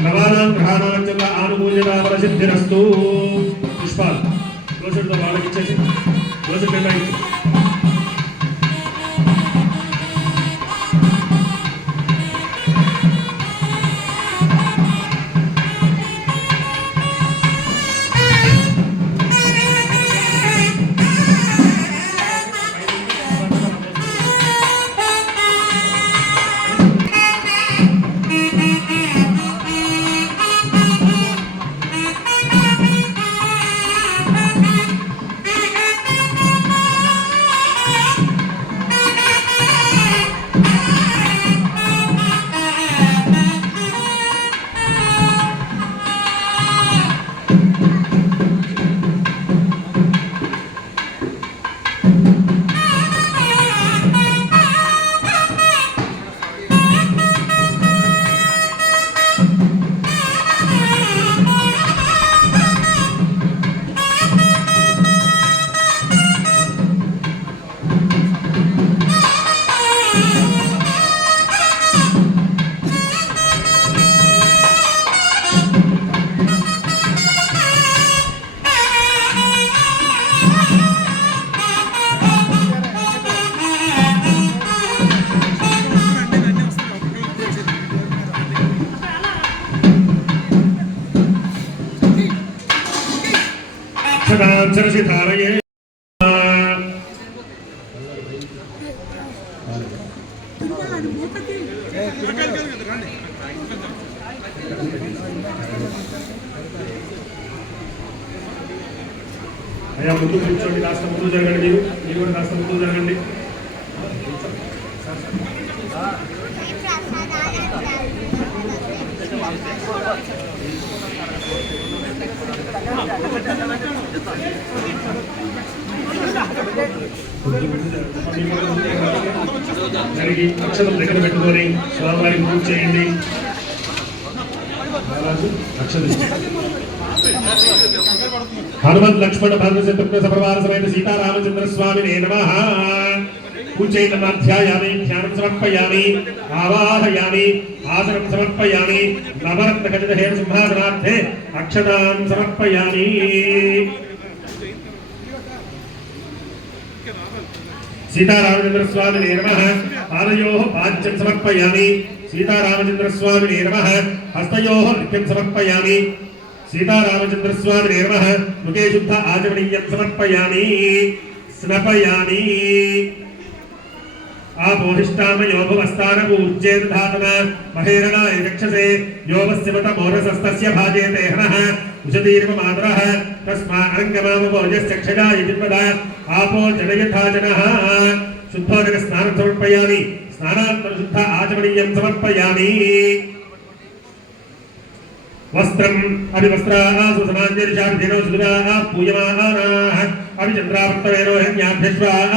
नवानां ग्रहाणां च आनुकूल्यता फलसिद्धिरस्तु पुष्पाలు దోషుడితో వాళ్ళకి ఇచ్చేసి దోషుడు నిర్ణయించి सरसि धारये అయ్యా ముందు కూర్చోండి కాస్త ముందు జరగండి మీరు కూడా కాస్త ముందు జరగండి జరిగి అక్షరం దగ్గర పెట్టుకొని స్వామివారికి పూజ చేయండి హనుమత్ లక్ష్మణ భరత శత్రుఘ్న సపరివార సమేత సీతారామచంద్ర స్వామినే నమః పూజైతమాధ్యాయామి ధ్యానం సమర్పయామి ఆవాహయామి ఆసనం సమర్పయామి నవరత్న ఖచ్చిత హేమ సింహాసనార్థే అక్షతాన్ సమర్పయామి सीतारामचंद्र स्वामी नमः पादयोः पाद्यं समर्पयामि सीतारामचंद्र स्वामी नमः हस्तयोः अर्घ्यं समर्पयामि सीतारामचंद्र स्वामी नमः मुखे शुद्ध आचमनीयं समर्पयामि स्नपयामि आपोहिष्टामयो भवस्तान पूज्येत धातना महेरणाय रक्षसे योवस्यवत मोरसस्तस्य भाजेते हनः उषतीर्व मातरः तस्मा अरङ्गमामभोजश्चक्षजाय जिन्वदा आपो जनयथा जनः शुद्धोदक स्नानं समर्पयामि स्नानानन्तरं शुद्ध आचमनीयं समर्पयामि वस्त्रम् अभिवस्त्रासु समान्यर्षाभिधेनो सुधाः पूयमानाः अभिचन्द्रावर्तवेनो हिरण्याभ्यश्वाः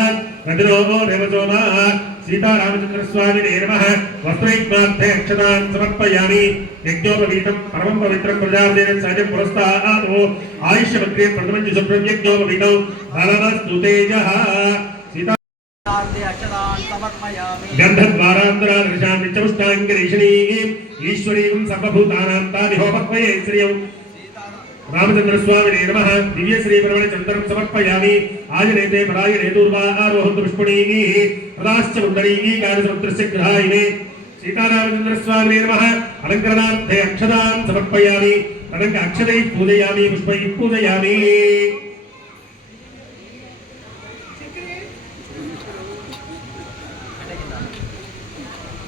रजनो देवसोमाः सीतारामचंद्र स्वामी नमः वस्त्रैक्मार्थे अक्षतान् समर्पयामि यज्ञोपवीतं परमं पवित्रं प्रजापतेन सहजं पुरस्तादो आयुष्यमग्रे प्रथमं शुभ्रं यज्ञोपवीतौ बलवस्तु तेजः सीता गन्धद्वारान्तरादृशां नित्यमुष्टाङ्गरीषणीम् ईश्वरीं सर्वभूतानां तादिहोपक्वये श्रियं रामचंद्र स्वामी नमः दिव्य श्री परमण चंद्रम समर्पयामि आजनेते परायणे दूर्वा आरोहन्तु पुष्पणीः प्रदाश्च मुण्डलीः गानसमुद्रस्य ग्रहायिने सीतारामचंद्र स्वामी नमः अलङ्करणार्थे अक्षतान् समर्पयामि तदङ्ग अक्षतैः पूजयामि पुष्पैः पूजयामि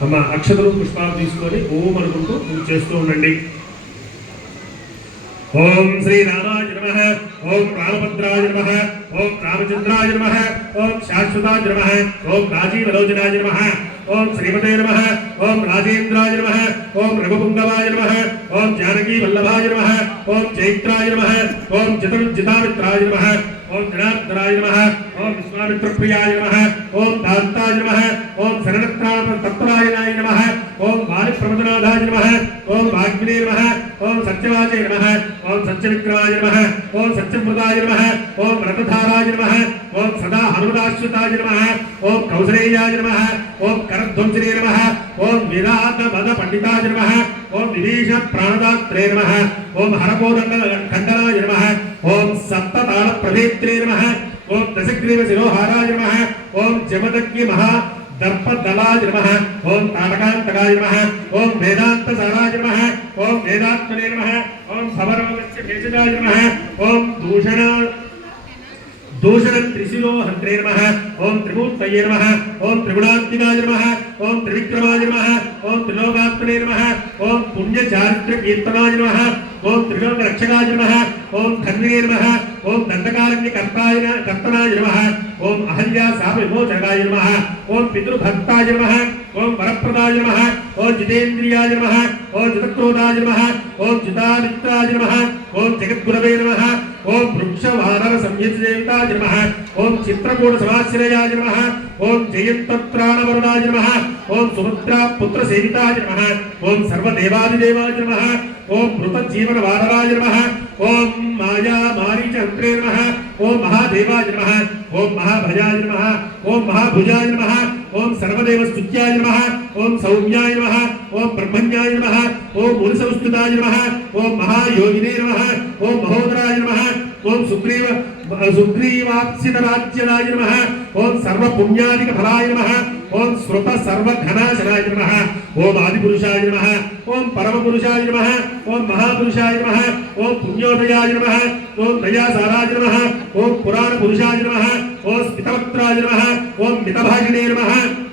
అమ్మ అక్షతలు పుష్పాలు తీసుకొని ఓం అనుకుంటూ పూజ చేస్తూ ఉండండి ओम श्री रामाय नमः ओम रामभद्राय नमः ओम रामचंद्राय नमः ओम शाश्वताय नमः ओम राजीवलोचनाय नमः ओम श्रीमते नमः ओम राजेन्द्राय नमः ओम रघुपुंगवाय नमः ओम जानकी वल्लभाय नमः ओम चैत्राय नमः ओम जितामित्राय नमः ओम जनार्दनाय नमः ओम विश्वामित्रप्रियाय नमः ओम दान्ताय नमः ओम शरणत्राणपरायणाय नमः ओम वालिप्रमदनाथाय नमः ओम वाग्मिने नमः ओम सत्यवाचे नमः ओम सत्यविक्रमाय नमः ओम सत्यव्रताय नमः ओम रथधाराय नमः ओम सदा हनुमदाश्रिताय नमः ओम कौसलेयाय नमः ओम करध्वंसिने नमः ओम विराट वद पंडिताय नमः ओम विभीषण प्राणदात्रे नमः ओम हरकोदंड खंडनाय नमः ओम सप्तताल प्रदेत्रे नमः ओम दशग्रीव शिरोहाराय नमः ओम जमदग्नि महा दर्पदलाय नमः ओम तारकांतकाय नमः ओम वेदांत साराय नमः ओम वेदात्मने नमः ओम भवरोगस्य भेषजाय नमः ओम दूषण त्रिशिरो हंत्रे नमः ओम त्रिमूर्तये नमः ओम त्रिगुणात्मिकाय नमः ओम त्रिविक्रमाय नमः ओम त्रिलोकात्मने नमः ओम पुण्य चारित्र कीर्तनाय नमः ओम त्रिलोक रक्षकाय नमः ओम धन्ये नमः ओम दंडकारण्य कर्तनाय नमः ओम अहल्या शाप विमोचकाय नमः ओम पितृभक्ताय नमः ओम वरप्रदाय नमः ओम जितेन्द्रियाय नमः ओम जितक्रोधाय नमः ओम जितामित्राय नमः ओम जगद्गुरवे नमः ओम वृक्षवानर संयुक्तदेवताय नमः ओम चित्रकूट समाश्रयाय नमः ओम जयन्तत्राणवरुणाय नमः ओम सुभद्रा पुत्र सेविताय नमः ओम सर्वदेवादिदेवाय नमः ओम मृतजीवन वानराय नमः ओम माया मारीच हंत्रे नमः ओम महादेवाय नमः ओम महाभजाय नमः ओम महाभुजाय नमः ओम सर्वदेव स्तुत्याय नमः ओम सौम्याय नमः ओम ब्रह्मण्याय नमः ओम मुनिसंस्तुताय नमः ओम महायोगिने नमः ओम महोदराय नमः ओम सुग्रीवाक्षितराज्यदाय नमः ओम सर्वपुण्यादिक फलाय नमः ओम श्रुत सर्वघनाशनाय नमः ओम आदिपुरुषाय नमः ओम परमपुरुषाय नमः ओम महापुरुषाय नमः ओम पुण्योदयाय नमः ओम दयासाराय नमः ओम पुराण पुरुषाय नमः ओम स्मितवक्त्राय नमः ओम मितभाषिणे नमः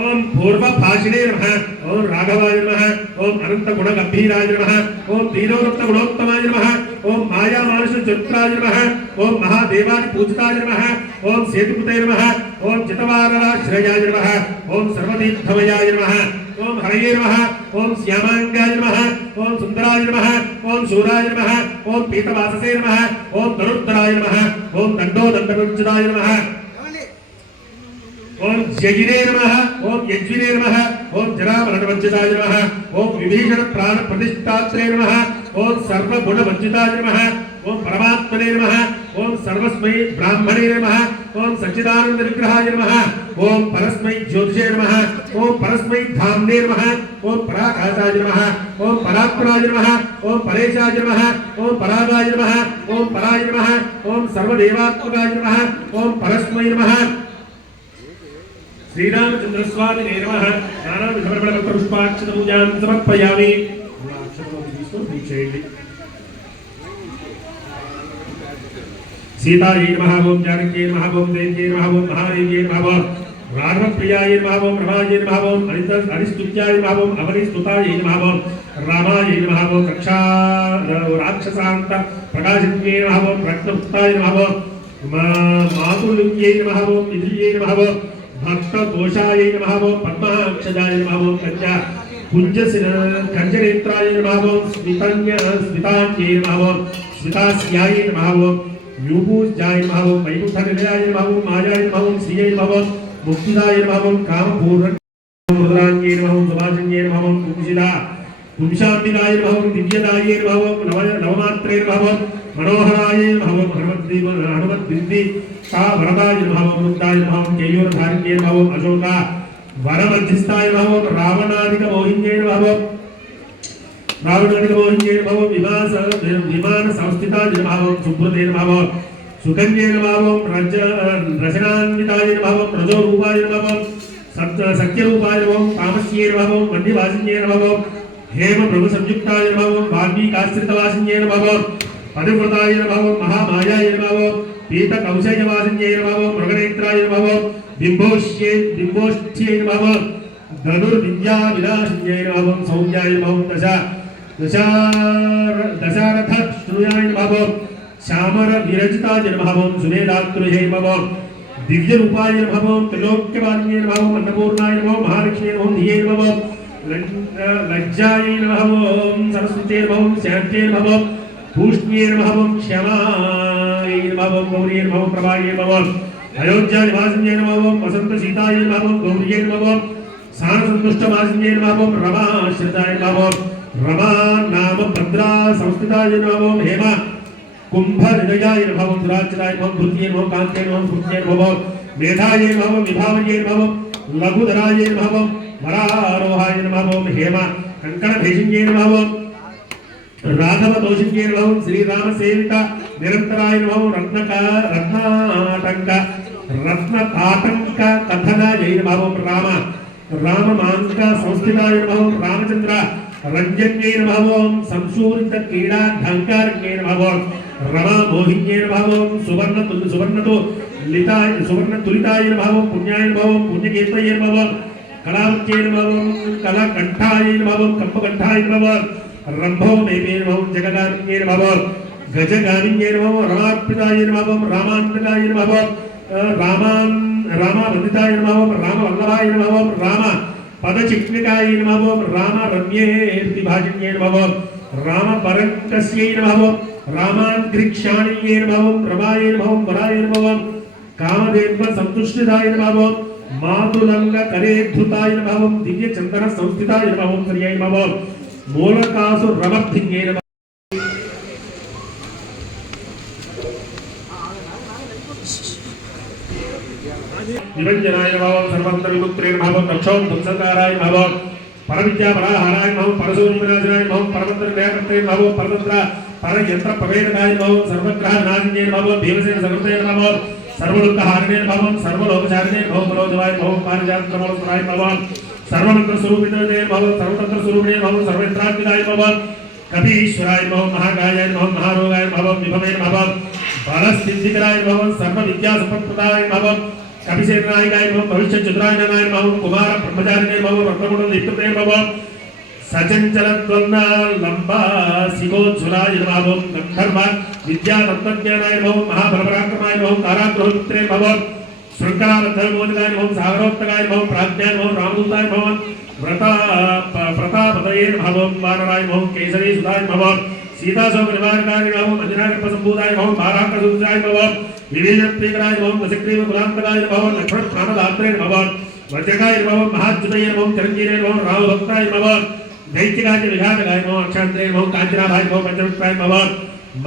ओम पूर्वभाषिणे नमः ओम राघवाय नमः ओम अनंत गुण गंभीराय नमः ओम दीनोरक्त गुणोत्तमाय नमः ओम माया मानुष चरित्राय नमः ओम महादेवादि पूजिताय नमः ओम सेतुपते नमः ओम चितवारराश्रयाय नमः ओम सर्वतीर्थमयाय नमः ओम हरये नमः ओम श्यामांगाय नमः ओम सुंदराय नमः ओम शूराय नमः ओम पीतवाससे नमः ओम धनुर्धराय नमः ओम दंडोदंडविच्छिदाय नमः ओम जगिने नमः ओम यज्विने नमः ओम जरामरणवज्जिताय नमः ओम विभीषण प्राण प्रतिष्ठात्रे नमः ओम सर्वगुणवज्जिताय नमः ओम परमात्मने नमः ओम सर्वस्मै ब्राह्मणे नमः ओम सच्चिदानंद विग्रहाय नमः ओम परस्मै ज्योतिषे नमः ओम परस्मै धाम्ने नमः ओम पराकाशाय नमः ओम परात्मनाय नमः ओम परेशाय नमः ओम परागाय नमः ओम पराय नमः ओम सर्वदेवात्मकाय नमः ओम परस्मै नमः श्रीरामचंद्र स्वामी नमः पुष्पाक्षतपूजां समर्पयामि सीतायै नमः ओम जानकी नमः ओम देव्यै नमः ओम महादेव्यै नमः ओम राघवप्रियायै नमः ओम रमायै नमः ओम अरिस्तुत्याय नमः ओम अवनिस्तुतायै नमः ओम रामायै नमः ओम राक्षसान्त प्रकाशित्यै नमः ओम रत्नपुत्राय नमः ओम मातुल्यै नमः ओम विधियै नमः ओम भक्तघोषाय नमः ओम पद्माक्षजाय नमः ओम कंजनेत्राय नमः ओम स्मितान्यै नमः ओम स्मितास्याय नमः ओम यूपूजाय नमः ओम वैकुंठनिलयाय नमः ओम मायाय नमः ओम श्रियै नमः ओम मुक्तिदाय नमः ओम कामपूर्णान्यै नमः ओम सुभाषिन्यै नमः ओम पुंशाम्बिकाय नमः ओम दिव्यदायै नमः ओम नवमात्रे नमः ओम मनोहराय नमः ओम हनुमद्बिंदी वरदाय नमः ओम मुक्ताय नमः ओम केयूरधारिण्ये नमः ओम अशोका वरमध्यस्थाय नमः ओम रावणादिक मोहिन्ये नमः ओम विमान संस्थिताय नमः ओम सुब्रते नमः ओम सुकन्ये नमः ओम रचनान्विताय नमः ओम रजोरूपाय नमः ओम सत्यरूपाय नमः ओम कामस्ये नमः ओम मन्दिवासिन्ये नमः ओम हेम प्रभु संयुक्ताय नमः ओम वाल्मीकाश्रितवासिन्ये नमः ओम पतिव्रताय नमः ओम महामायाय नमः ओम पीतकौशयवासिन्ये नमः ओम मृगनेत्राय नमः ओम बिम्बोष्ठ्यै नमः ओम धनुर्विद्या विलासिन्यै नमः ओम सौम्याय नमः ओम दशारथ श्रूयाय नमः ओम श्यामर विरचिताय नमः ओम सुमेधात्रुहे नमः ओम दिव्य रूपाय नमः ओम त्रिलोक्यवान्ये नमः ओम अन्नपूर्णाय नमः ओम महालक्ष्मी नमः ओम धिये नमः ओम लज्जाय नमः ओम सरस्वती नमः ओम शान्त्यै नमः ओम पूष्ण्ये नमः ओम क्षमाय नमः ओम गौर्ये नमः ओम प्रभाये नमः ओम अयोध्या निवासिन्ये नमः ओम वसंत सीताय नमः ओम गौर्ये नमः ओम सानसंतुष्टवासिन्ये नमः ओम रमाश्रिताय नमः ओम रमा नाम भद्रा संस्थिताय नमः ओम हेमा कुंभ हृदयाय नमः ओम दुराचलाय नमः भृत्ये नमः कांते नमः भृत्ये नमः मेधाय नमः विभावये नमः लघुधराय नमः ओम वरारोहाय नमः ओम हेम कंकण भेषिण्ये नमः ओम राघव दोषिण्ये नमः ओम श्री राम सेवित निरंतराय नमः ओम रत्नताटंक कथनाय नमः ओम राम मांक संस्थिताय नमः ओम रामचंद्र रंजन्ये नमः ओम संशूरित क्रीडा ढंकारण्ये नमः ओम रमा मोहिन्ये नमः ओम सुवर्ण तुलिताय नमः ओम पुण्याय नमः ओम पुण्यकीर्तये नमः ओम कलावत्ये नमः ओम कलाकंठाय नमः ओम कंपकंठाय नमः ओम रंभो मेमे नमः ओम जगगामिन्ये नमः ओम गजगामिन्ये नमः ओम रमार्पिताय नमः ओम रामान्तकाय नमः ओम रामावन्दिताय नमः ओम रामवल्लभाय नमः ओम राम पदचिह्निकाय नमः ओम राम रम्येर्तिभाजिन्ये नमः ओम राम परंकस्यै नमः ओम रामांतरिक्षाणिये नमः ओम रमाय नमः ओम वराय नमः ओम कामदेव संतुष्टिताय नमः ओम मातुलंग करेधुताय नमः ओम दिव्य चंदन संस्थिताय नमः ओम श्रीयाय नमः ओम मूलकासु रमब्धिन्ये नमः निरंजनाय नमः ओम सर्वत्र विमुक्त्रे नमः ओम दक्षोम धुंसकाराय नमः ओम परविद्या पराहाराय नमः ओम परशुनिनाशनाय नमः ओम परमंत्र व्याकृते नमः ओम परतंत्र परयंत्र प्रवेदकाय नमः ओम सर्वग्रह नाशिन्ये नमः ओम भीमसेन सर्वते नमः ओम सर्वलोकहारिणे नमः ओम सर्वलोकचारिणे नमः ओम मनोजवाय नमः ओम पारिजातक्रमोत्तराय नमः ओम सर्वमंत्र स्वरूपिणे नमः ओम सर्वतंत्र स्वरूपिणे नमः ओम सर्वेन्द्रात्मिकाय नमः ओम कपीश्वराय नमः ओम महाकायाय नमः ओम महारोगाय नमः ओम विभवे नमः ओम बलसिद्धिकराय नमः ओम सर्वविद्या संपत्प्रदाय नमः ओम कपिसेनायकाय नमः ओम भविष्यचतुरायणाय नमः ओम कुमार ब्रह्मचारिणे नमः ओम रत्नकुंडल दीप्तते नमः ओम सचंचलद्वंद लंबा शिवोज्ज्वलाय नमः ओम गंधर्व विद्या तत्त्वज्ञानाय नमः ओम महाबलपराक्रमाय नमः ओम कारागृहपुत्रे नमः ओम श्रृंखलाबद्धविमोचकाय नमः ओम सागरोक्तकाय नमः ओम प्राज्ञाय नमः ओम रामदूताय नमः ओम प्रतापदये नमः ओम वानराय नमः ओम केसरी सुधाय नमः ओम सीताशोक निवारकाय नमः ओम अंजनागर्भ संभूताय नमः ओम बाराकसुताय नमः ओम विवेकप्रियकाय नमः ओम दशग्रीव कुलांतकाय नमः ओम लक्ष्मण प्राणदात्रे नमः ओम वज्रकाय नमः ओम महाच्युताय नमः ओम चिरंजीवे नमः ओम रामभक्ताय नमः ओम दैत्यकाय विघातकाय नमः ओम अक्षांतरे नमः ओम कांचनाभाय नमः ओम पंचमुखाय नमः ओम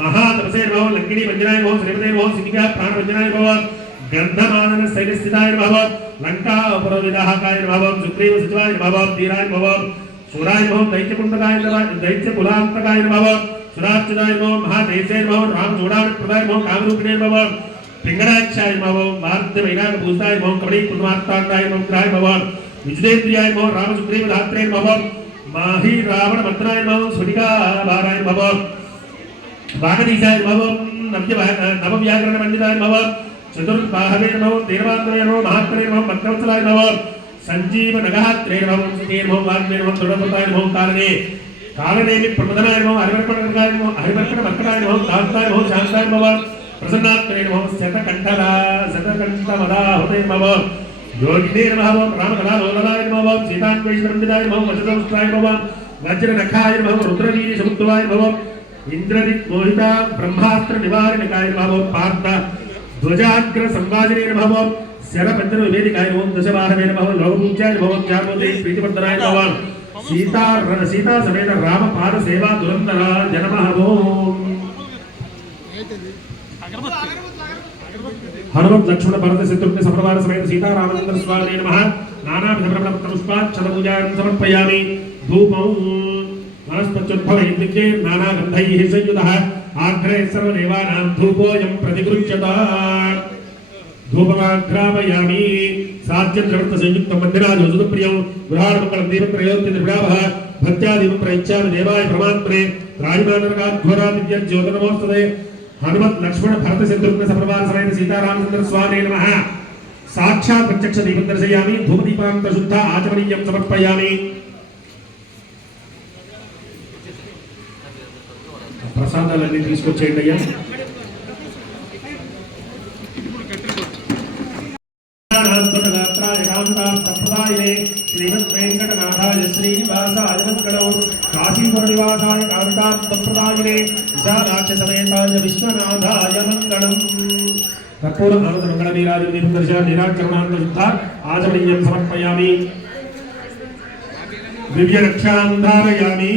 महातपसे नमः ओम लंकिनी पंजनाय नमः ओम श्रीमते नमः ओम सिंहिका प्राणवंजनाय नमः ओम गंधमादन शैलस्थिताय नमः ओम लंका उपरविदाहकाय नमः ओम सुग्रीव सचिवाय नमः ओम धीराय नमः ओम सुराय नमः ओम दैत्यकुंडकाय नमः दैत्यकुलांतकाय नमः ओम सुराच्युताय नमः ओम महादेशे नमः ओम रामचूडामणिप्रदाय नमः ओम कामरूपिणे नमः ओम पिंगळाक्षाय नमः ओम वार्धवैरागभूषाय नमः ओम कमणीकुर्मार्ताण्डाय नमः ओम ग्रहाय नमः ओम विजयेन्द्रियाय नमः ओम रामसुग्रीवधात्रे नमः ओम माही रावण मन्त्राय नमः ओम स्फटिकाभाराय नमः ओम वागधीशाय नमः ओम नवव्याकरण पंडिताय नमः ओम चतुर्बाहवे नमः ओम देवात्मने नमः ओम महात्मने नमः ओम भक्तवत्सलाय नमः ओम संजीव नगहात्रे नमः ओम सीते नमः ओम वाग्मे नमः ओम दृढव्रताय नमः ओम कारणेमि प्रमदनाय नमः ओम हरिवर्कणकाय नमः ओम हरिवर्कणमर्कणाय नमः ओम कान्ताय नमः ओम शान्ताय नमः ओम प्रसन्नात्मने नमः ओम शतकण्ठमदाहुते नमः ओम योगिने नमः ओम रामकलालोलाय नमः ओम सीतान्वेषणपण्डिताय नमः ओम वज्रदंष्ट्राय नमः ओम वज्रनखाय नमः ओम रुद्रवीर्यसमुद्भवाय नमः ओम इंद्रजित् मोहिता ब्रह्मास्त्र निवारणकाय नमः ओम पार्थ ध्वजाग्र संवादिने नमः ओम शरपंचन विवेदिकाय नमः ओम दशवाहवे नमः ओम लोकपूज्याय नमः ओम ज्ञानोदय प्रीतिवर्धनाय नमः ओम सीता समेत राम पाद सेवा दुरंतरा नमः ओम हनुमत लक्ष्मण भरत शत्रुघ्न सपरिवार समेत सीता रामचंद्र स्वामिने नमः नानाविध पुष्पाक्षत पूजां समर्पयामि धूपं वनस्पत्युद्भवैर्विद्ये नानागन्धैः संयुतः आग्रे सर्वदेवानां धूपोऽयं प्रतिगृह्यत धूपमाघ्रापयामि साध्यद्रवृत्त संयुक्तं मन्दिराजो सुतप्रियं गृहाणमङ्गलं दीपत्रयोक्ति त्रिपुरावः भक्त्या दीपं प्रयच्छामि देवाय परमात्मने राजमानरकाद्घोरादिव्यज्योतिर्नमोस्तुते हनुमत लक्ष्मण भरत शत्रुघ्न सपरिवार समेत सीतारामचंद्र स्वामिने नमः साक्षात् प्रत्यक्ष दीपं दर्शयामि धूपदीपांत शुद्ध आचमनीयं समर्पयामि ప్రసాదాలన్నీ తీసుకొచ్చేయండి అయ్యా శ్రీమద్ వెంకటనాథాయ శ్రీనివాసాయ మంగళం కాశీపుర నివాసాయ కారుణాత్మప్రదాయనే విశాలాక్ష సమేతాయ విశ్వనాథాయ మంగళం కర్పూర ఆనంద మంగళ నీరాజన దీపం దర్శన నిరాకరణాంత శుద్ధ ఆచమనీయం సమర్పయామి దివ్య రక్షాం ధారయామి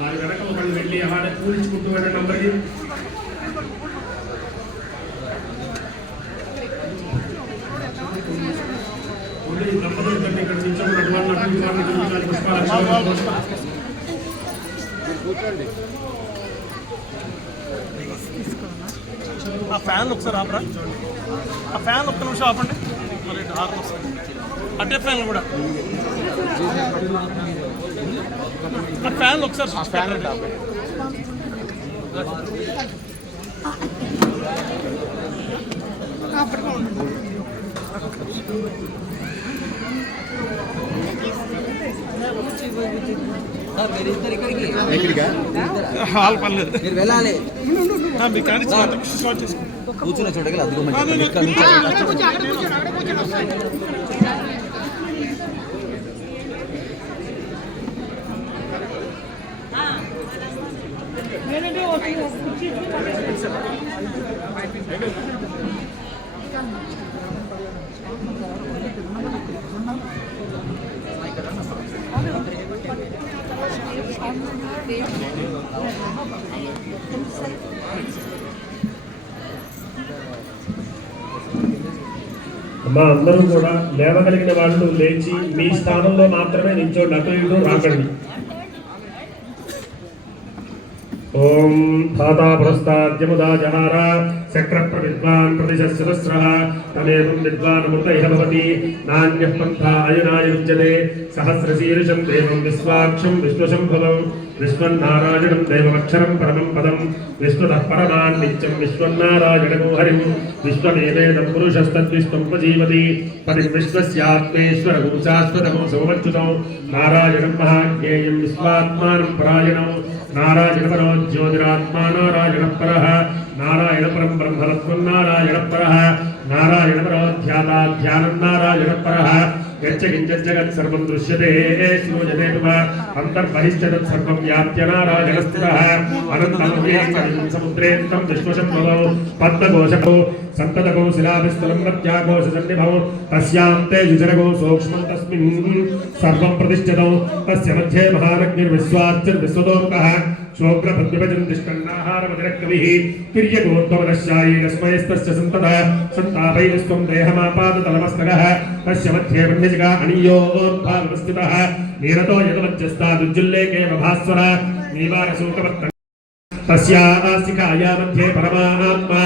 వారి వెనక ఒకళ్ళు వెళ్ళి అలానే పూజించుకుంటూ వెళ్ళండి అందరికీ ఆ ఫ్యాన్ ఒకసారి ఆపరా, ఆ ఫ్యాన్ ఒక్క నిమిషం ఆపండి. అటే ఫ్యాన్ కూడా ఆ ఫ్యాన్ ఒకసారి స్విచ్ పెట్టండి. హాల్ పర్లేదు, మీరు వెళ్ళాలి. మీ కానీ స్టార్ట్ చేసుకో. కూర్చున్న చూడగల అదిగో అమ్మా అందరూ కూడా లేవగలిగిన వాళ్ళు లేచి మీ స్థానంలో మాత్రమే నించోండి, అటు ఇటు రాకండి. ఓం ధాతా పురస్తాద్యముదా జహార చక్ర ప్రవిద్వాన్ ప్రతిశస్రస్రః తమేవం విద్వానమృత ఇహ భవతి నాన్యః పంథా అయనాయ విద్యతే సహస్రశీర్షం దేవం విశ్వాక్షం విశ్వశంభవం విశ్వన్నారాయణం దేవమక్షరం పరమం పదం విష్ణుతః పరమాన్ నిత్యం విశ్వన్నారాయణమో హరిం విశ్వమేవేదం పురుషస్తద్విశ్వముపజీవతి పది విశ్వస్యాత్మేశ్వరగం శాశ్వతమో సోమచ్యుతం నారాయణం మహాజ్ఞేయం విశ్వాత్మానం పరాయణం నారాయణ పరో జ్యోతిరాత్మా నారాయణ పరః నారాయణ పరం బ్రహ్మరత్వం నారాయణ పరః నారాయణ పరో ధ్యానం నారాయణ పరః యచ్చ కించ జగత్ సర్వం దృశ్యతే శ్రూయతే అంతర్బహిశ్చ తత్ సర్వం వ్యాప్య నారాయణ స్థిరః అనంతం సముద్రేంతం విశ్వశంభవో పద్మకోశకో సంతతకో శిలాభిస్థలం ప్రత్యాకోశ సన్నిభో తస్యాంతే యుజరగో సూక్ష్మం తస్మిన్ సర్వం ప్రతిష్ఠితం తస్య మధ్యే మహానగ్నిర్విశ్వాచ్చర్ విశ్వతోముఖః శోభ్రపద్విభజంతిష్టన్నాహారమతిరకవిః తిర్యగోత్వమనశ్చాయేనస్మయస్తస్య సంతతః సంతాపై విశ్వం దేహమాపాదతలమస్తకः తస్య మధ్యే వన్యజగా అణీయోద్భాగస్థితः నీరతో యదవజ్జస్తాదుజ్జుల్లేకేవ భాస్వర నీవారశోకవర్త తస్యాసికాయా మధ్యే పరమాత్మా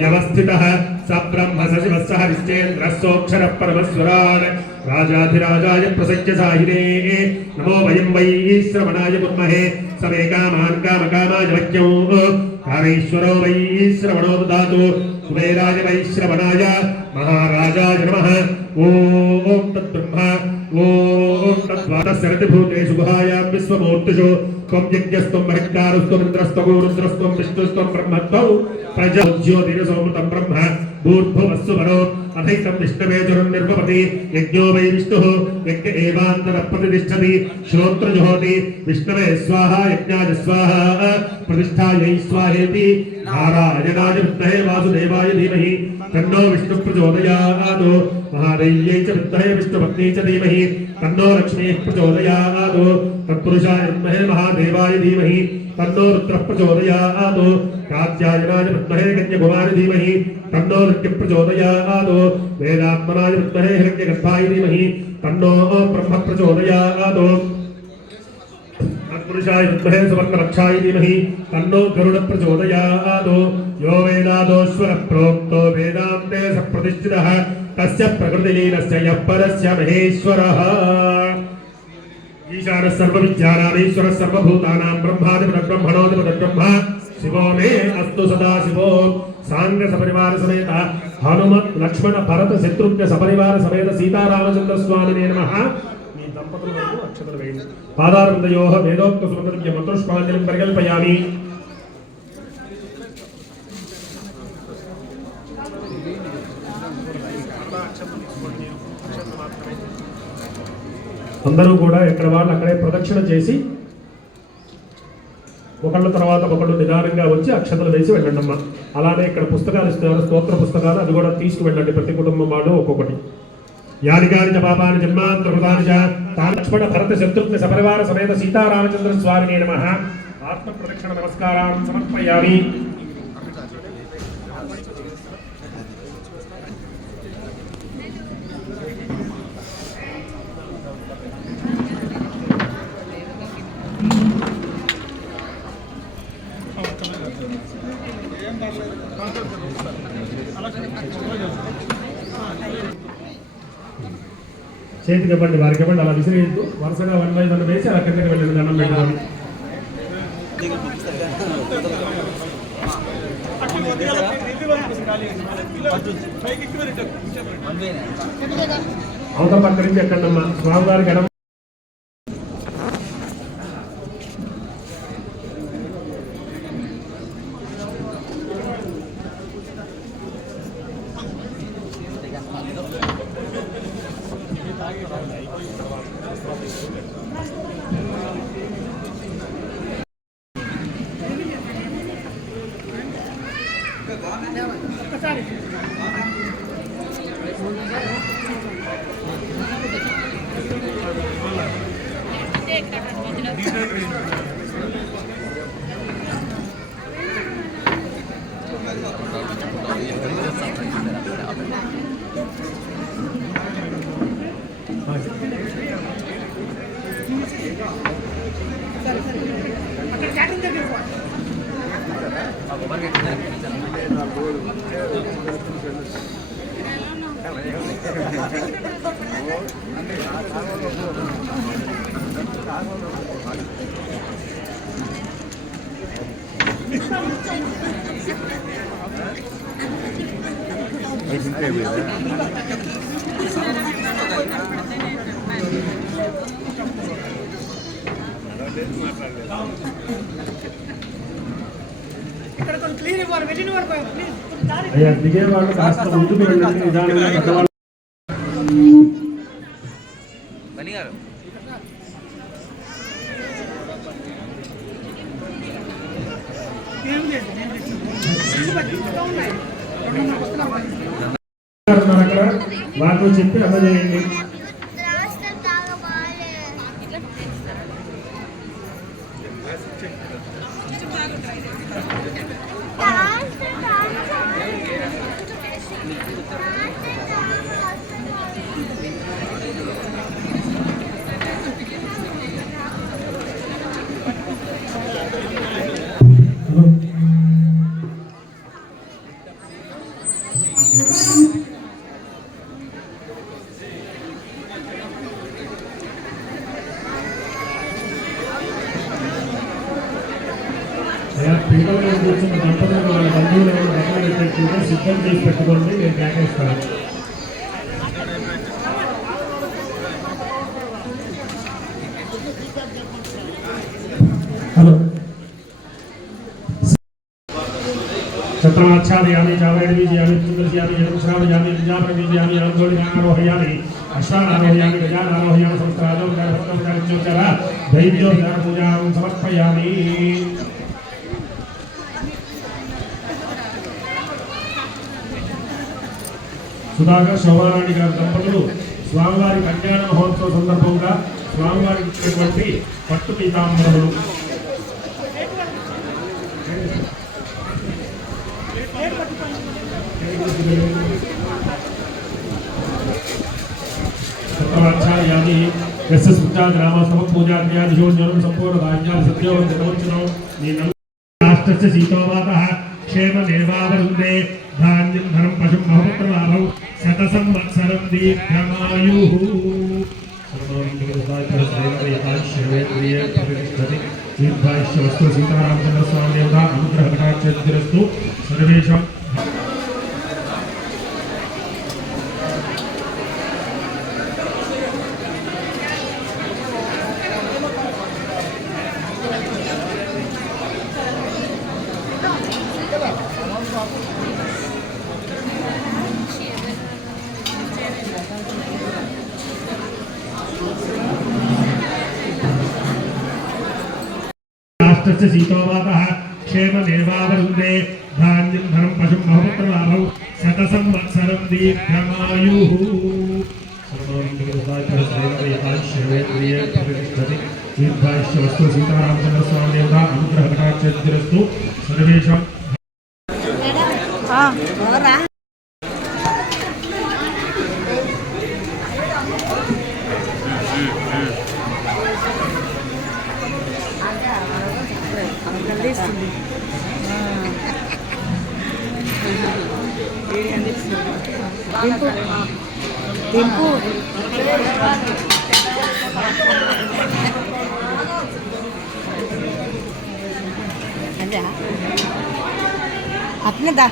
వ్యవస్థితః స బ్రహ్మ సశివः స హరిశ్చేంద్రः సోక్షరः పరమస్వరాన్ రాజాధిరాజాయ ప్రసజ్య సాహినే నమో వయం వై శ్రవణాయ కుర్మహే సమే కామాన్ కామకామాయ వజ్ఞో కామేశ్వరో వై శ్రవణో దదాతు కుబేరాయ వై శ్రవణాయ మహారాజాయ నమః ఓం తద్బ్రహ్మ ఓం తద్వాతస్సరతి భూతేషు గుహాయాం విశ్వమూర్తిషు త్వం యజ్ఞస్త్వం మహత్కారస్త్వం ఇంద్రస్త్వం రుద్రస్త్వం విష్ణుస్త్వం బ్రహ్మత్వం ప్రజోజ్యోతిరసోమృతం బ్రహ్మ భూర్భువస్సు వరో అథైతం విష్ణవేజురం నిర్వపతి యజ్ఞో వై విష్ణుః యజ్ఞ ఏవాంతర ప్రతిష్ఠతి శ్రోత్రజుహోతి విష్ణవే స్వాహా యజ్ఞాయ స్వాహా ప్రతిష్ఠాయై స్వాహేతి నారాయణాయ విద్మహే వాసుదేవాయ ధీమహి తన్నో విష్ణు ప్రచోదయాత్ మహాదేవ్యై చ విద్మహే విష్ణుపత్న్యై చ ధీమహి తన్నో లక్ష్మీ ప్రచోదయాత్ తత్పురుషాయ విద్మహే మహాదేవాయ ధీమహి తన్నో రుద్ర ప్రచోదయాత్ కాత్యాయనాయ విద్మహే కన్యకుమారి ధీమహి తన్నో నృత్య ప్రచోదయాత్ వేదాత్మనాయ విద్మహే హిరణ్యగర్భాయ ధీమహి తన్నో బ్రహ్మ ప్రచోదయాత్ తత్పురుషాయ విద్మహే సువర్ణరక్షాయ ధీమహి తన్నో గరుడ ప్రచోదయాత్ యో వేదాదోశ్వర ప్రోక్తో వేదాంతే సప్రతిష్ఠితః తస్య ప్రకృతిలీనస్య యః పరస్య మహేశ్వరః ఈశానः సర్వవిద్యానామీశ్వరः సర్వభూతానాం బ్రహ్మాధిపతబ్రహ్మణోధిపతబ్రహ్మ శివో మే అస్తు సదా శివో సాంగ సపరివార సమేత హనుమత్ లక్ష్మణ భరత శత్రుఘ్న సపరివార సమేత సీతారామచంద్ర స్వామినే నమః. మీ దంపతుల వరకు అక్షతలు వేయండి. పాదారందయోః వేదోక్త సుమంత్రజ్ఞ మంత్రోష్పాంజలిం పరికల్పయామి. అందరూ కూడా ఎక్కడ వాళ్ళు అక్కడే ప్రదక్షిణ చేసి ఒకళ్ళ తర్వాత ఒకళ్ళు నిదానంగా వచ్చి అక్షతలు వేసి వెళ్ళండి అమ్మా. అలానే ఇక్కడ పుస్తకాలు ఇస్తున్నారు, స్తోత్ర పుస్తకాలు, అది కూడా తీసుకువెళ్ళండి ప్రతి కుటుంబం వాళ్ళు ఒక్కొక్కటి. యానికాని చ పాపాని జన్మాంతృతాని చ లక్ష్మణ భరత శత్రుఘ్న సపరివార సమేత సీతారామచంద్ర స్వామినే నమః. ఆత్మ ప్రదక్షిణ నమస్కారాన్ని సమర్పయామి. చేతికి ఇవ్వండి, వారికి ఇవ్వండి. అలా విసిరేయద్దు, వరుసగా 1 by 1 వేసి అలా కిందకి వెళ్ళి దండం పెట్టాలి. అవతల పక్క నుంచి ఎక్కండమ్మా స్వామివారికి ఎడం. ఒక్కసారి అక్కడ క్యాటరింగ్ దగ్గర ఇక్కడ కొంచెం క్లీన్ ఇవ్వాలి, వెళ్ళిన వాడు ప్లీజ్ దారి అయ్యా దిగేవాళ్ళు కాస్త ముందుకు వెళ్ళండి, నిదానంగా పెద్దవాళ్ళు. ఏం లేదు ఉన్నాయి అక్కడ వాటితో చెప్పి అందజేయండి. పీఠం మీద కూర్చున్న దంపతులకు వాళ్ళ బంధువులు ఎవరు బట్టలు పెట్టేట్టుగా సిద్ధం చేసి పెట్టుకోండి, నేను కేకేస్తాను. హలో छत्रमाच्छादयामि चावैर्बीजयामि तुलसीयामि यदुश्रावयामि विजाप्रबीजयामि आंदोलिनारोहयामि अश्वानारोहयामि गजानारोहयामि संस्कारादो गणपतोपचारोच्चार दैव्योपचार पूजां समर्पयामि. సుధాకర్ శోభారాణి గారి దంపతులు స్వామివారి కళ్యాణ మహోత్సవ సందర్భంగా స్వామివారికి ఇచ్చినటువంటి పట్టు పీతాంబరములు సత్రవాచార్యాన్ని యస్య సుత్తా గ్రామస్తవ పూజాజ్ఞాదిశోజ్ఞం సంపూర్ణ ధాన్యాది సత్యోవంచనవంచనం నీ రాష్ట్రస్య శీతోవాతః క్షేమ నిర్వావరుందే ధాన్యం ధనం పశుం మహోత్రలాభం శత సంవత్సరం దీర్ఘమాయుః. దీర్ఘాయుష్యవస్తు సీతారామచంద్ర స్వామి దేవత అనుగ్రహ కటాక్షరస్తు సర్వేషాం. రాష్ట్రస్య శీతోవాతః క్షేమ నిర్వావరుందే ధాన్యం ధనం పశుం మహోత్రలాభం శత సంవత్సరం దీర్ఘమాయుః. దీర్ఘాయుష్యవస్తు సీతారామచంద్ర స్వామి దేవత అనుగ్రహ కటాక్షరస్తు సర్వేషాం. దింపు అట్నే దా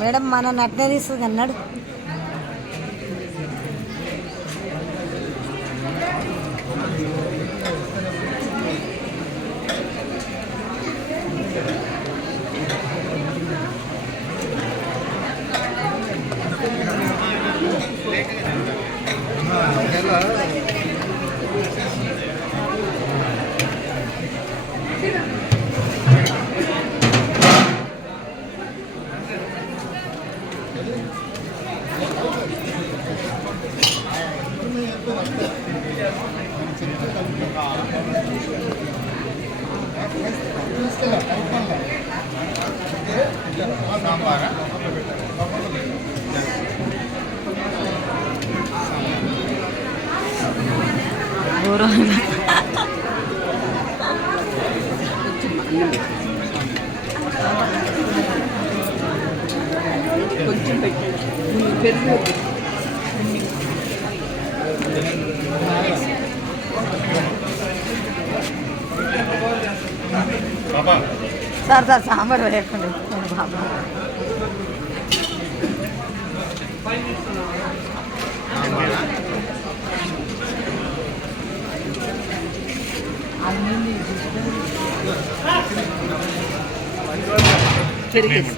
మేడం మన నట్నే తీస్తుంది అన్నాడు. కొంచెం పెరుగు సార్ సాంబార్ వేయకండి బాబా. పెరిగేసి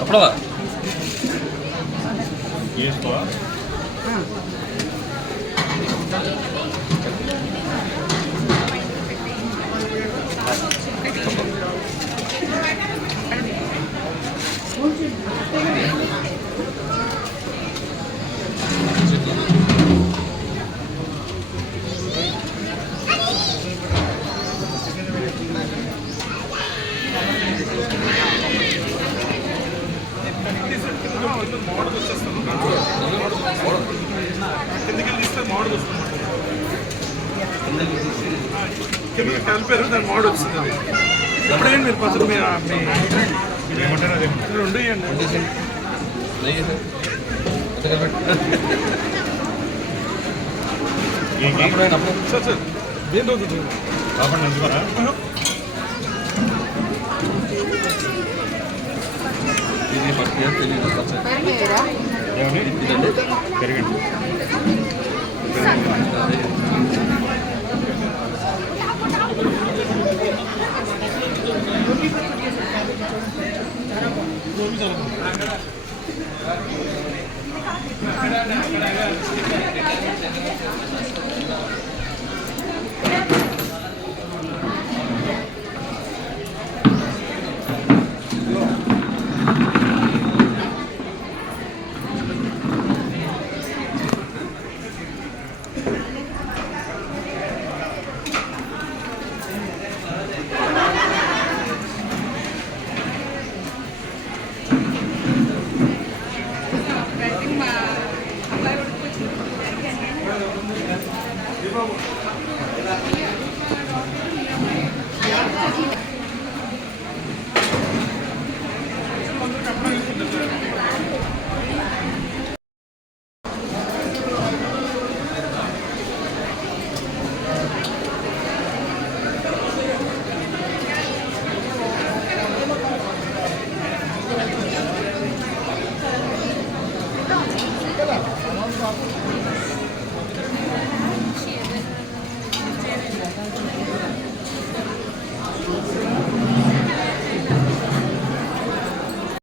అప్పుడవా కలిపారు దాని మోడ్ వస్తుంది. ఎప్పుడైనా మీరు పసుపు రెండు ఇవ్వండి. సార్ సార్ దేని రోజు కాకుండా నంచుకోరా పెరగండి.